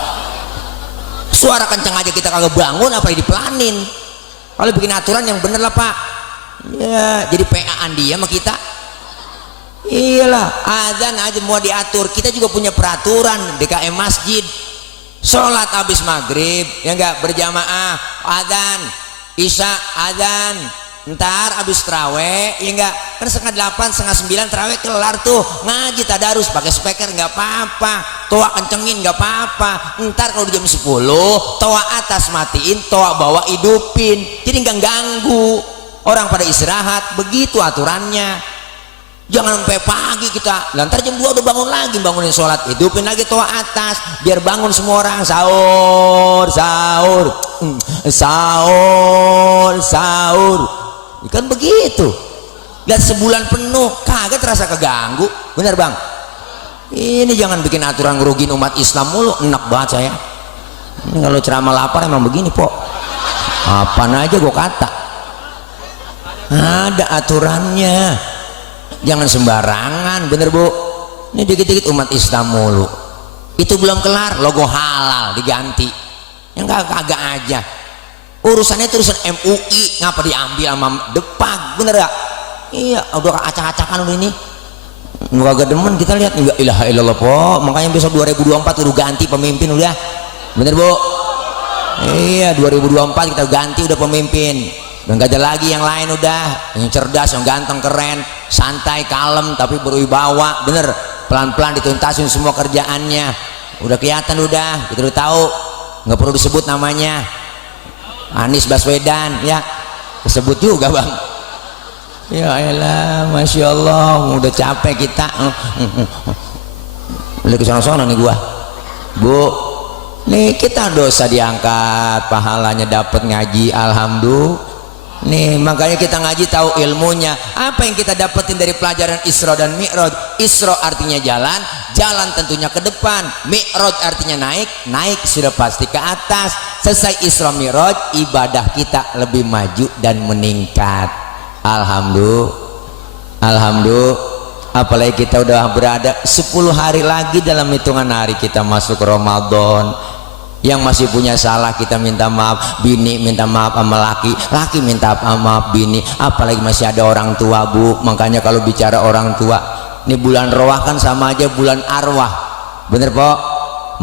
suara kencang aja kita kagak bangun, apa yang dipelanin? Kalau bikin aturan yang bener lah pak ya, jadi PA-an dia sama kita. Iyalah azan aja mau diatur, kita juga punya peraturan DKM masjid. Sholat habis maghrib ya enggak berjamaah, adzan isya adzan, ntar abis terawih ya enggak, kan setengah 8 setengah 9 terawih kelar tuh, ngaji tadarus pakai speaker nggak apa-apa, toa kencengin nggak apa-apa. Ntar kalau jam 10 toa atas matiin, toa bawah hidupin, jadi nggak ganggu orang pada istirahat. Begitu aturannya. Jangan sampai pagi kita, lantar jam 2 udah bangun lagi, bangunin sholat, hidupin lagi toa atas biar bangun semua orang. Sahur sahur sahur sahur, kan begitu. Lihat sebulan penuh kagak terasa keganggu, bener bang? Ini jangan bikin aturan ngerugin umat Islam mulu, enak banget saya. Ini kalau ceramah lapar emang begini pok, apaan aja gua kata ada aturannya. Jangan sembarangan, bener bu. Ini dikit-dikit umat Islam mulu. Itu belum kelar, logo halal diganti. Yang kagak aja. Urusannya itu urusan MUI, ngapa diambil sama Depag, bener gak? Iya, udah acak-acakan udah ini. Kagak demen kita lihat. Ya ilaha illallah po. Makanya besok 2024 udah ganti pemimpin udah. Bener bu? Iya, 2024 kita ganti udah pemimpin. Udah gak ada lagi yang lain, udah yang cerdas, yang ganteng, keren, santai, kalem tapi berwibawa, bener. Pelan-pelan dituntasin semua kerjaannya, udah kelihatan, udah kita udah tahu, nggak perlu disebut namanya. Anies Baswedan ya disebut juga bang. Ya elah, masya Allah, udah capek kita. Udah kesana-sana nih gua bu. Nih kita dosa diangkat, pahalanya dapat ngaji, alhamdulillah. Nih makanya kita ngaji tahu ilmunya. Apa yang kita dapetin dari pelajaran Isra dan Mi'raj? Isra artinya jalan, jalan tentunya ke depan. Mi'raj artinya naik, naik sudah pasti ke atas. Selesai Isra Mi'raj, ibadah kita lebih maju dan meningkat. Alhamdulillah, alhamdulillah. Apalagi kita udah berada 10 hari lagi dalam hitungan hari kita masuk Ramadan. Yang masih punya salah kita minta maaf, bini minta maaf sama laki, laki minta maaf bini, apalagi masih ada orang tua bu. Makanya kalau bicara orang tua, ini bulan roah kan sama aja bulan arwah, bener po?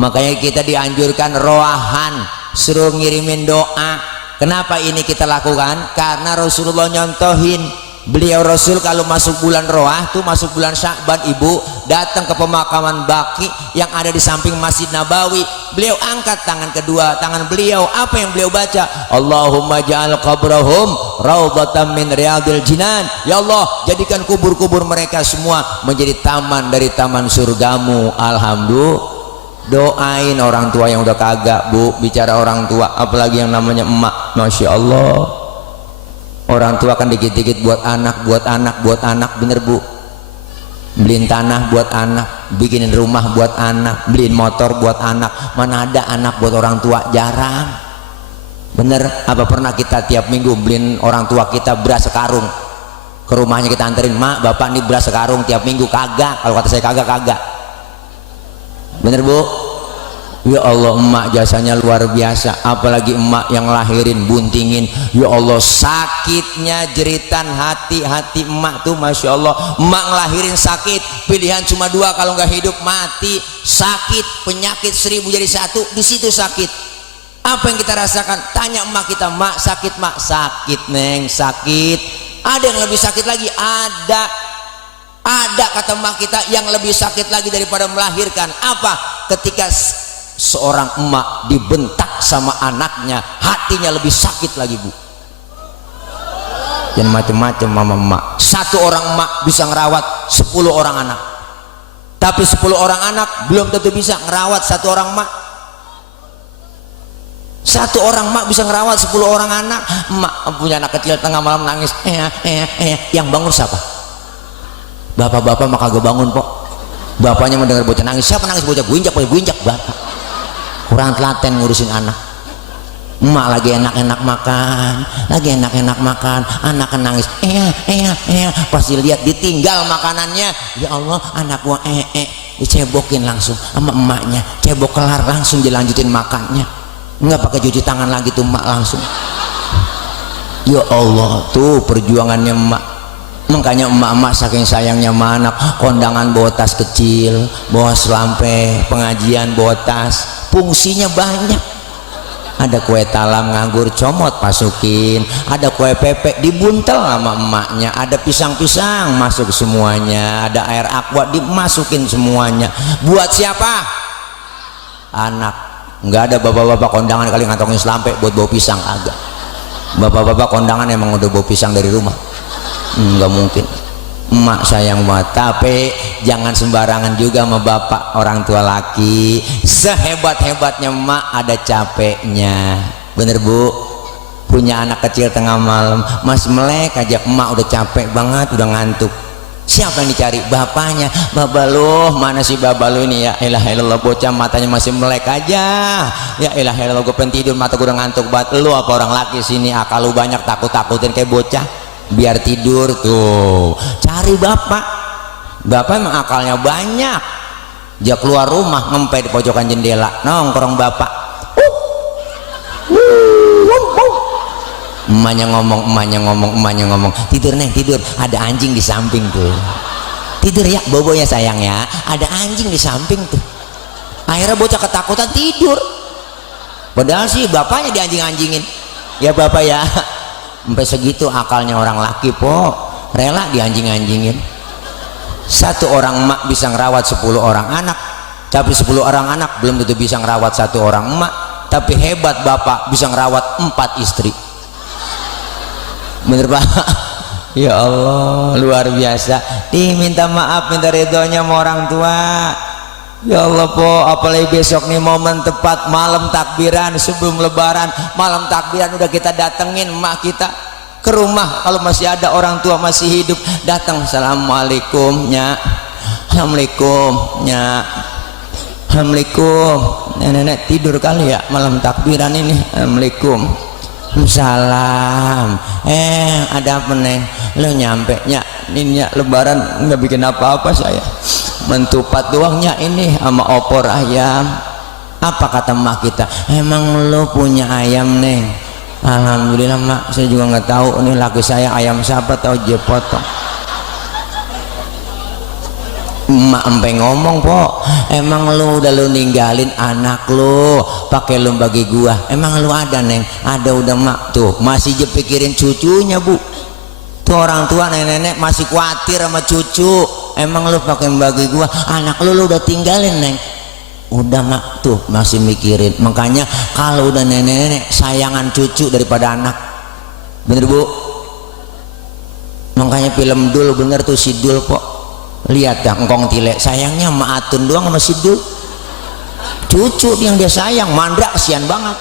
Makanya kita dianjurkan roahan, suruh ngirimin doa. Kenapa ini kita lakukan? Karena Rasulullah nyontohin. Beliau Rasul kalau masuk bulan roah tuh, masuk bulan Sya'ban ibu, datang ke pemakaman Baqi yang ada di samping Masjid Nabawi. Beliau angkat tangan kedua, tangan beliau, apa yang beliau baca? Allahumma ja'al qabrahum raudhatan min riyadil jinan. Ya Allah, jadikan kubur-kubur mereka semua menjadi taman dari taman surgamu. Alhamdulillah. Doain orang tua yang udah kagak bu. Bicara orang tua, apalagi yang namanya emak, masya Allah. Orang tua kan dikit-dikit buat anak, buat anak, buat anak, bener bu. Beliin tanah buat anak, bikinin rumah buat anak, beliin motor buat anak. Mana ada anak buat orang tua? Jarang. Bener. Apa pernah kita tiap minggu beliin orang tua kita beras sekarung, ke rumahnya kita anterin, mak bapak ini beras sekarung tiap minggu? Kagak. Kalau kata saya kagak. Bener bu? Ya Allah, emak jasanya luar biasa. Apalagi emak yang lahirin, buntingin. Ya Allah, sakitnya jeritan hati emak tuh, masya Allah. Emak ngelahirin sakit, pilihan cuma 2, kalau nggak hidup mati. Sakit, penyakit 1000 jadi 1, di situ sakit. Apa yang kita rasakan? Tanya emak kita, mak sakit mak? Sakit neng, sakit. Ada yang lebih sakit lagi? Ada kata emak kita yang lebih sakit lagi daripada melahirkan. Apa? Ketika seorang emak dibentak sama anaknya, hatinya lebih sakit lagi bu. Jangan macam-macam mama emak. Satu orang emak bisa ngerawat 10 orang anak, tapi 10 orang anak belum tentu bisa ngerawat satu orang emak. Satu orang emak bisa ngerawat 10 orang anak. Emak punya anak kecil tengah malam nangis, yang bangun siapa? Bapak-bapak mah kagak bangun pok. Bapaknya mendengar bocah nangis, siapa nangis? Bocah gue injak bapak. Kurang telaten ngurusin anak. Emak lagi enak-enak makan, anak nangis, pasti lihat ditinggal makanannya. Ya Allah, anak gua dicebokin langsung sama emaknya, cebok kelar langsung dilanjutin makannya, nggak pakai cuci tangan lagi tuh emak langsung. Ya Allah, tuh perjuangannya emak. Makanya emak-emak saking sayangnya sama anak, kondangan bawa tas kecil, bawa selampe, pengajian bawa tas, fungsinya banyak. ada kue talam nganggur comot masukin, ada kue pepek dibuntel sama emaknya, ada pisang-pisang masuk semuanya, ada air aqua dimasukin semuanya. Buat siapa? Anak. Nggak ada bapak-bapak kondangan kali ngantongin selampe buat bawa pisang, agak. Bapak-bapak kondangan emang udah bawa pisang dari rumah, nggak mungkin. Emak sayang banget, tapi jangan sembarangan juga sama bapak orang tua laki. Sehebat-hebatnya emak ada capeknya, bener bu. Punya anak kecil tengah malam masih melek aja, emak udah capek banget, udah ngantuk. Siapa yang dicari? Bapaknya. Bapak lu mana sih bapak lu ini? Ya elah elah, bocah matanya masih melek aja. Ya elah elah, gue pengen tidur, mata gue udah ngantuk banget. Lu apa orang laki sini akal lu banyak, takut-takutin kayak bocah biar tidur tuh. Cari bapak. Bapak emang akalnya banyak. Dia keluar rumah ngempet di pojokan jendela, nongkrong bapak. Emaknya ngomong, tidur neng, tidur, ada anjing di samping tuh. Tidur ya bobo ya sayang ya, ada anjing di samping tuh. Akhirnya bocah ketakutan tidur, padahal sih bapaknya dianjing-anjingin. Ya bapak ya, sampai segitu akalnya orang laki po, rela dianjing-anjingin. Satu orang emak bisa ngerawat 10 orang anak, tapi 10 orang anak belum tentu bisa ngerawat satu orang emak. Tapi hebat bapak bisa ngerawat 4 istri. Bener pak? Ya Allah, luar biasa. Diminta maaf, minta ridhonya sama orang tua. Ya Allah po, apalagi besok nih momen tepat malam takbiran sebelum lebaran. Malam takbiran udah kita datengin emak kita ke rumah, kalau masih ada orang tua masih hidup, datang. Assalamualaikum nya, assalamualaikum nya, assalamualaikum. Nenek tidur kali ya malam takbiran ini. Assalamualaikum. Salam. Ada apa neng? Lo nyampe nya ini ya, lebaran nggak bikin apa-apa saya, mentupat doangnya ini sama opor ayam. Apa kata mak kita? Emang lo punya ayam neng? Alhamdulillah mak, saya juga nggak tahu ini laki saya ayam siapa, tahu dia potong. Emak sampai ngomong po, emang lu udah lu ninggalin anak lu pakai lu bagi gua, emang lu ada neng? Ada udah mak, tuh masih je pikirin cucunya bu. Tuh orang tua nenek-nenek masih khawatir sama cucu, emang lu pakai bagi gua, anak lu udah tinggalin neng. Udah mak, tuh masih mikirin. Makanya kalau udah nenek-nenek sayangan cucu daripada anak, bener bu. Makanya film Dul bener tuh, si Dul po. Lihat dah engkong tilek sayangnya sama Atun doang sama Sidul. Cucu yang dia sayang, Mandra kesian banget.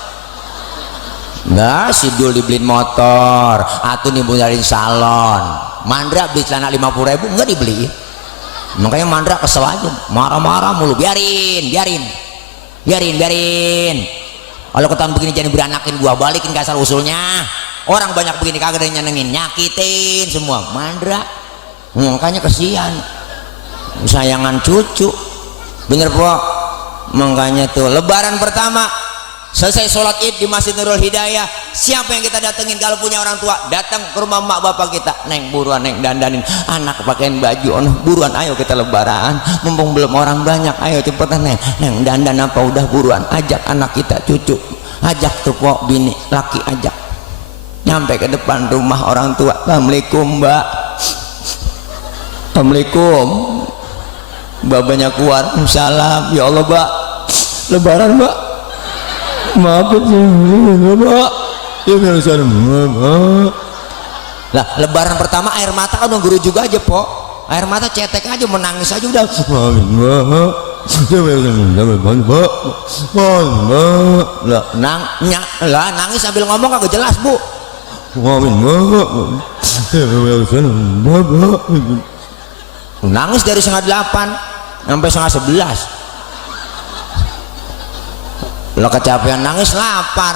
Nah, Sidul dibeliin motor, Atun dibeliin salon, Mandra beli celana 50.000 enggak dibeliin. Makanya Mandra kesel aja, marah-marah mulu. Biarin. Kalau ketahuan begini jangan beranakin gua, balikin ke asal usulnya. Orang banyak begini kagak ada yang nyenengin, nyakitin semua. Mandra, makanya kesian. Sayangan cucu, bener po. Makanya tuh lebaran pertama selesai sholat id di Masjid Nurul Hidayah, siapa yang kita datengin kalau punya orang tua? Datang ke rumah mak bapak kita, neng buruan neng dandanin anak, pakaiin baju, buruan ayo kita lebaran, mumpung belum orang banyak, ayo cepetan neng dandan apa udah buruan, ajak anak kita cucu, ajak tuh po bini laki, ajak nyampe ke depan rumah orang tua. Assalamualaikum mbak, assalamualaikum. Babanya keluar, salam. Ya Allah mbak, lebaran mbak, maaf mbak, ya biasa mbak. Lah lebaran pertama air mata kan udah guru juga aja po, air mata cetek aja, menangis aja udah. Lah nangis sambil ngomong kagak jelas bu. Nangis dari 7:30 sampai 11:30. Lo kecapean nangis, lapar.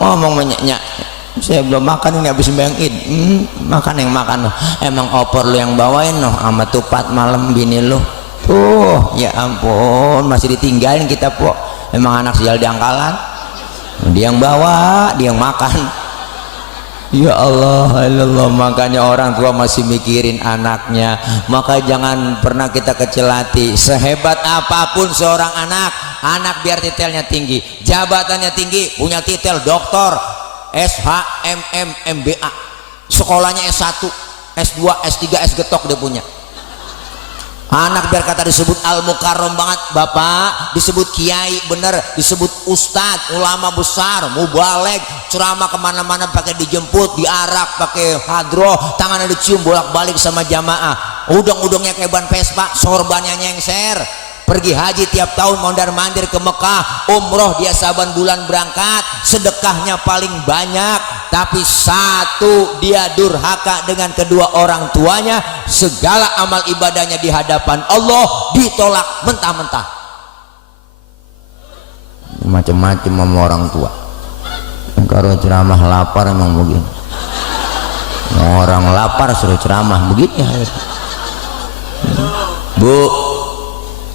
Ngomong menyak, saya belum makan ini habis sembahyang id. Makan yang makan lo. Emang opor lo yang bawain lo sama tupat malam bini lo. Tuh ya ampun, masih ditinggalin kita po. Emang anak sial diangkalan, dia yang bawa, dia yang makan. Ya Allah, Allah, makanya orang tua masih mikirin anaknya. Maka jangan pernah kita kecil hati. Sehebat apapun seorang anak biar titelnya tinggi, jabatannya tinggi, punya titel doktor, SHMM, MBA, sekolahnya S1, S2, S3, S getok dia punya. Anak biar kata disebut al-mukarram banget, bapak, disebut kiai bener, disebut ustadz, ulama besar, mubaleg, ceramah kemana-mana pakai dijemput, diarak, pakai hadroh, tangannya dicium bolak-balik sama jamaah, udang-udangnya kayak ban Vespa, sorbannya nyengser, pergi haji tiap tahun mondar-mandir ke Mekah, umroh dia saban bulan berangkat, sedekahnya paling banyak, tapi satu, dia durhaka dengan kedua orang tuanya, segala amal ibadahnya di hadapan Allah ditolak mentah-mentah. Macam-macam sama orang tua. Kalau ceramah lapar emang begini, orang lapar suruh ceramah begini. Bu,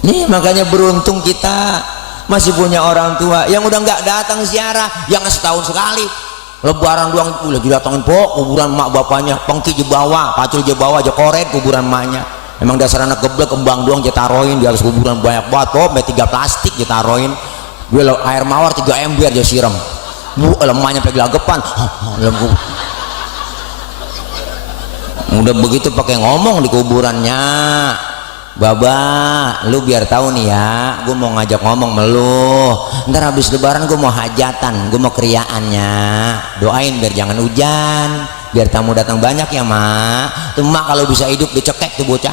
nih makanya beruntung kita masih punya orang tua yang udah nggak datang ziarah, yang setahun sekali. Lebaran doang udah didatangin kuburan mak bapaknya, pengki jebawa, pacul jebawa, jekoret kuburan maknya. Emang dasar anak geblek, kembang doang jetaroin di atas kuburan banyak banget, sampai 3 plastik jetaroin. Gue air mawar 3 ember aja siram. Bu, lemahnya pegelagepan. Udah begitu pakai ngomong di kuburannya. Baba, lu biar tahu nih ya, gue mau ngajak ngomong melu. Ntar habis lebaran gue mau hajatan, gue mau kriaannya. Doain biar jangan hujan, biar tamu datang banyak ya mak. Tuh mak kalau bisa hidup dicekek tuh bocah.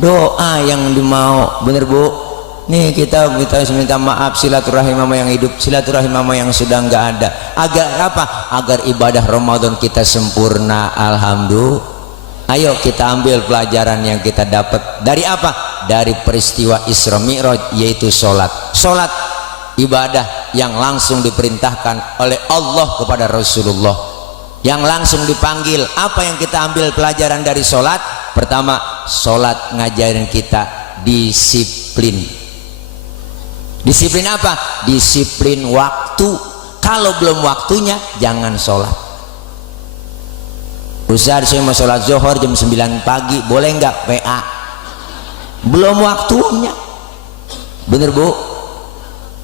Doa yang dimau, bener bu. Nih kita minta maaf silaturahim mama yang hidup, silaturahim mama yang sudah nggak ada. Agar apa? Agar ibadah Ramadan kita sempurna. Alhamdulillah. Ayo kita ambil pelajaran yang kita dapat dari apa? Dari peristiwa Isra Mi'raj, yaitu sholat. Sholat ibadah yang langsung diperintahkan oleh Allah kepada Rasulullah, yang langsung dipanggil. Apa yang kita ambil pelajaran dari sholat? Pertama, sholat ngajarin kita disiplin. Disiplin apa? Disiplin waktu. Kalau belum waktunya jangan sholat. Ustaz, saya mau sholat zuhur jam 9 pagi, boleh nggak PA? Belum waktunya. Bener bu?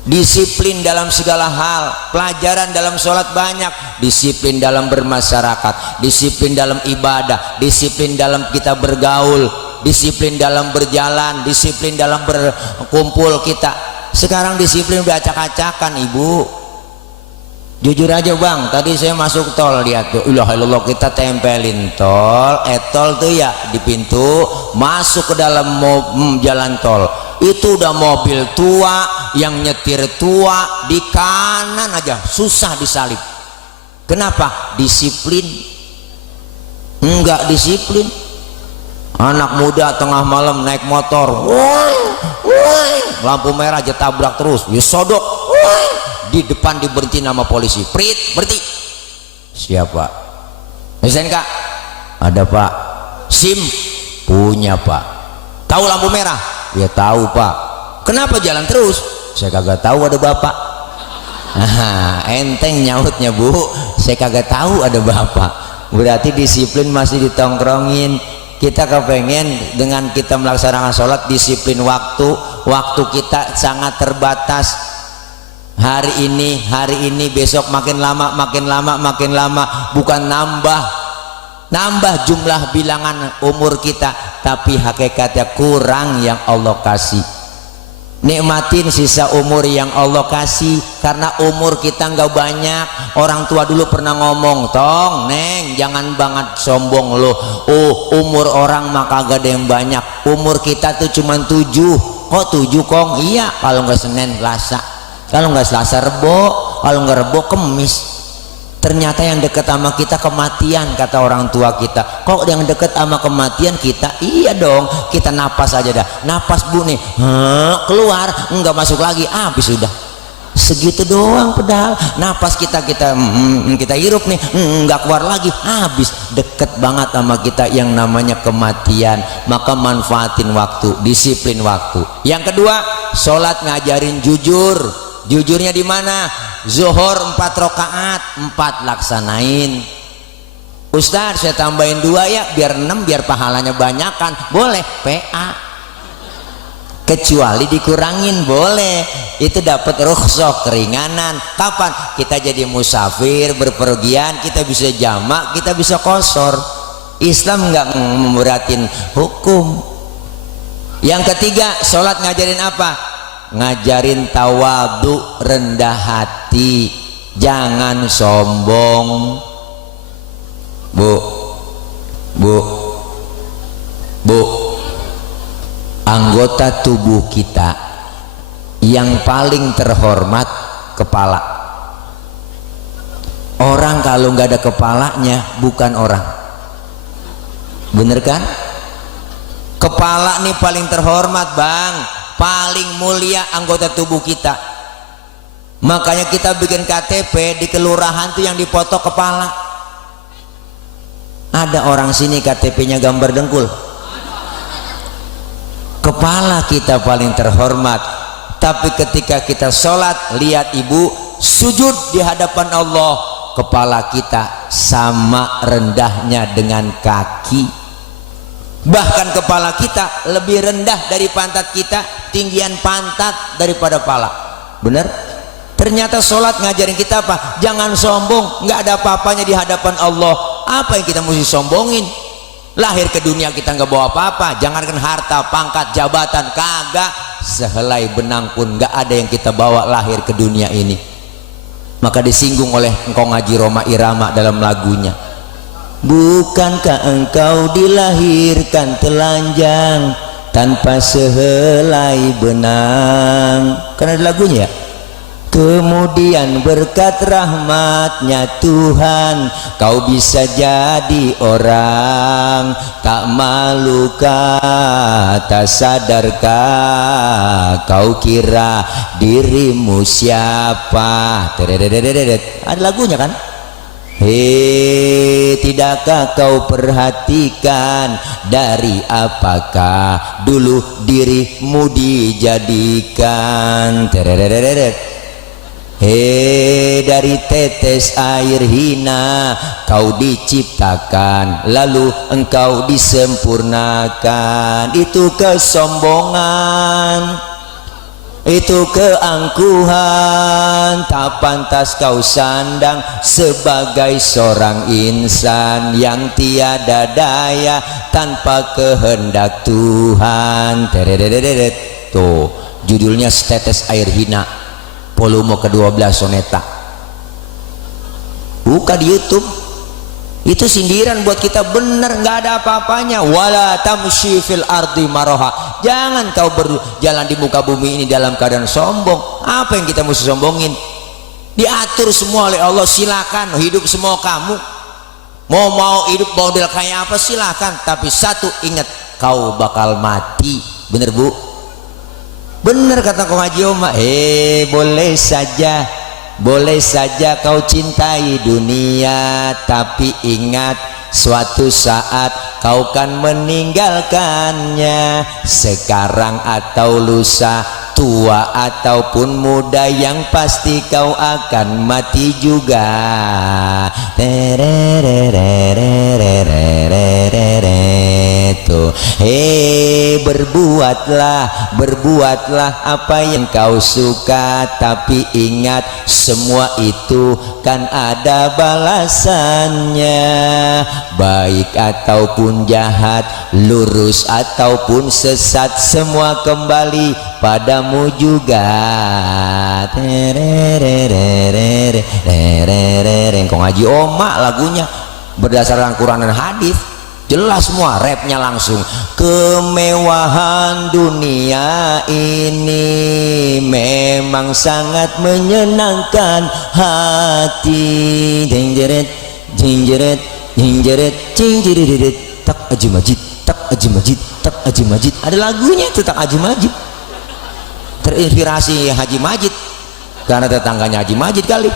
Disiplin dalam segala hal. Pelajaran dalam sholat banyak. Disiplin dalam bermasyarakat, disiplin dalam ibadah, disiplin dalam kita bergaul, disiplin dalam berjalan, disiplin dalam berkumpul kita. Sekarang disiplin udah acak-acakan ibu. Jujur aja bang, tadi saya masuk tol, lihat tuh, ilah ilallah, kita tempelin tol, tol tuh ya di pintu, masuk ke dalam jalan tol, itu udah mobil tua, yang nyetir tua, di kanan aja, susah disalip. Kenapa? Disiplin. Enggak disiplin. Anak muda tengah malam naik motor, lampu merah aja tabrak terus, ya sodok, di depan diberhenti nama polisi, prit, berhenti. Siapa? SNK? Ada pak. SIM? Punya pak. Tahu lampu merah? Ya tahu pak. Kenapa jalan terus? Saya kagak tahu ada bapak. Enteng nyautnya bu, saya kagak tahu ada bapak. Berarti disiplin masih ditongkrongin. Kita kepengen dengan kita melaksanakan sholat, disiplin waktu. Waktu kita sangat terbatas. Hari ini, besok makin lama, bukan nambah jumlah bilangan umur kita, tapi hakikatnya kurang yang Allah kasih. Nikmatin sisa umur yang Allah kasih, karena umur kita nggak banyak. Orang tua dulu pernah ngomong, tong neng jangan banget sombong lo, umur orang mah kagak ada yang banyak, umur kita tuh cuma 7. Kok 7 kong? Iya, kalau nggak Senin Selasa, kalau nggak Selasa Rebo, kalau nggak Rebo Kemis. Ternyata yang dekat sama kita kematian, kata orang tua kita. Kok yang dekat sama kematian kita? Iya dong, kita napas aja dah, napas bu nih, keluar nggak masuk lagi, habis sudah. Segitu doang pedal napas kita hirup nih, nggak keluar lagi, habis. Deket banget sama kita yang namanya kematian. Maka manfaatin waktu, disiplin waktu. Yang kedua, sholat ngajarin jujur. Jujurnya di mana? zuhur 4 rakaat 4 laksanain. Ustaz saya tambahin 2 ya biar 6 biar pahalanya banyakan, boleh PA, kecuali dikurangin boleh, itu dapat rukhsah keringanan. Kapan kita jadi musafir berpergian kita bisa jamak, kita bisa qashar. Islam nggak memberatin hukum. Yang ketiga, sholat ngajarin apa? Ngajarin tawadhu, rendah hati, jangan sombong. Bu, anggota tubuh kita yang paling terhormat kepala. Orang kalau nggak ada kepalanya bukan orang, bener kan? Kepala nih paling terhormat bang, paling mulia anggota tubuh kita. Makanya kita bikin KTP di kelurahan tuh yang dipoto kepala. Ada orang sini KTP-nya gambar dengkul. Kepala kita paling terhormat. Tapi ketika kita sholat, lihat ibu sujud di hadapan Allah, kepala kita sama rendahnya dengan kaki. Bahkan kepala kita lebih rendah dari pantat kita, tinggian pantat daripada kepala. Benar? Ternyata sholat ngajarin kita apa? Jangan sombong, nggak ada apa-apanya di hadapan Allah. Apa yang kita mesti sombongin? Lahir ke dunia kita nggak bawa apa-apa, jangankan harta, pangkat, jabatan, kagak. Sehelai benang pun nggak ada yang kita bawa lahir ke dunia ini. Maka disinggung oleh engkau ngaji Roma Irama dalam lagunya. Bukankah engkau dilahirkan telanjang tanpa sehelai benang? Karena ada lagunya ya. Kemudian berkat rahmatnya Tuhan kau bisa jadi orang, tak malukah, tak sadarkah kau kira dirimu siapa? Ada lagunya kan? Hei, tidakkah kau perhatikan dari apakah dulu dirimu dijadikan? Hei, dari tetes air hina kau diciptakan, lalu engkau disempurnakan. Itu kesombongan, itu keangkuhan, tak pantas kau sandang sebagai seorang insan yang tiada daya tanpa kehendak Tuhan. Tuh judulnya Setetes Air Hina, volume ke-12 soneta. Buka di YouTube, itu sindiran buat kita, bener nggak ada apa-apanya. Wala tamshi fil ardi maraha, jangan kau berjalan di muka bumi ini dalam keadaan sombong. Apa yang kita mesti sombongin? Diatur semua oleh Allah, silakan hidup semua kamu. Mau hidup model kayak apa silakan, tapi satu ingat, kau bakal mati. Bener bu? Bener kata kau Haji Oma. Boleh saja kau cintai dunia, tapi ingat suatu saat kau kan meninggalkannya. Sekarang atau lusa, tua ataupun muda, yang pasti kau akan mati juga. Berbuatlah apa yang kau suka, tapi ingat semua itu kan ada balasannya. Baik ataupun jahat, lurus ataupun sesat, semua kembali padamu juga. Kong Haji Oma lagunya berdasarkan Quran dan hadis, jelas semua, rapnya langsung. Kemewahan dunia ini memang sangat menyenangkan hati. Jingjeret, jingjeret, jingjeret, jingjeret, tak Haji Majid, tak Haji Majid, tak Haji Majid. Ada lagunya itu, tak Haji Majid. Terinspirasi Haji Majid karena tetangganya Haji Majid kali.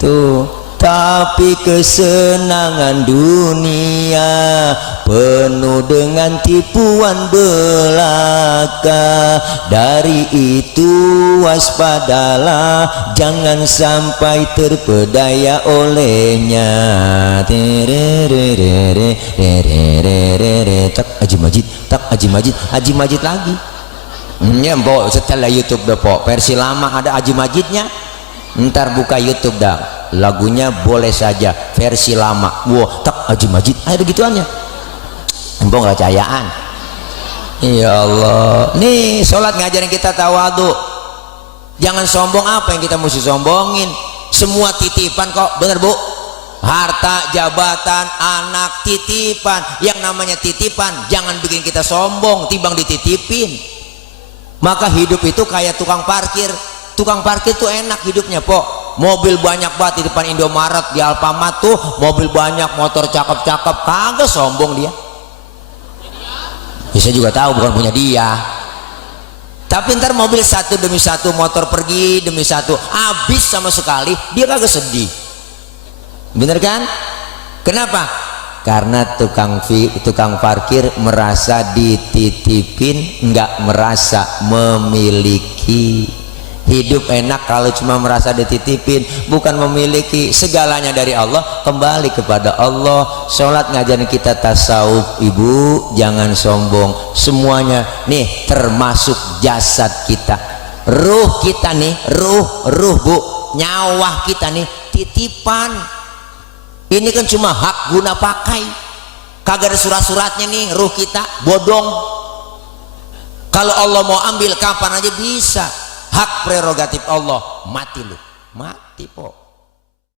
Tuh, tapi kesenangan dunia penuh dengan tipuan belaka. Dari itu waspadalah, jangan sampai terpedaya olehnya. Tak Haji Majid, tak Haji Majid, Haji Majid lagi. Ya, Mbok, setelah YouTube dah, Pok. Versi lama ada Haji Majidnya. Ntar buka YouTube dah. Lagunya boleh saja versi lama. Wah, tak Haji Majid. Ada gituannya. Mbok nggak percayaan. Ya Allah. Nih, sholat ngajarin kita tawadu. Jangan sombong. Apa yang kita mesti sombongin? Semua titipan kok, bener Bu? Harta, jabatan, anak, titipan. Yang namanya titipan jangan bikin kita sombong, timbang dititipin. Maka hidup itu kayak tukang parkir. Tukang parkir tuh enak hidupnya, Pok. Mobil banyak banget di depan Indomaret, di Alfamart tuh mobil banyak, motor cakep-cakep, kagak sombong dia. Ya, saya juga tahu bukan punya dia. Tapi ntar mobil satu demi satu, motor pergi demi satu, habis sama sekali, dia kagak sedih. Bener kan? Kenapa? Karena tukang parkir merasa dititipin, nggak merasa memiliki. Hidup enak kalau cuma merasa dititipin, bukan memiliki. Segalanya dari Allah, kembali kepada Allah. Sholat ngajarin kita tasawuf, Ibu, jangan sombong. Semuanya nih, termasuk jasad kita, ruh kita nih, ruh Bu, nyawa kita nih titipan. Ini kan cuma hak guna pakai, kagak ada surat-suratnya nih ruh kita, bodong. Kalau Allah mau ambil kapan aja bisa, hak prerogatif Allah. Mati lu, mati, Pok.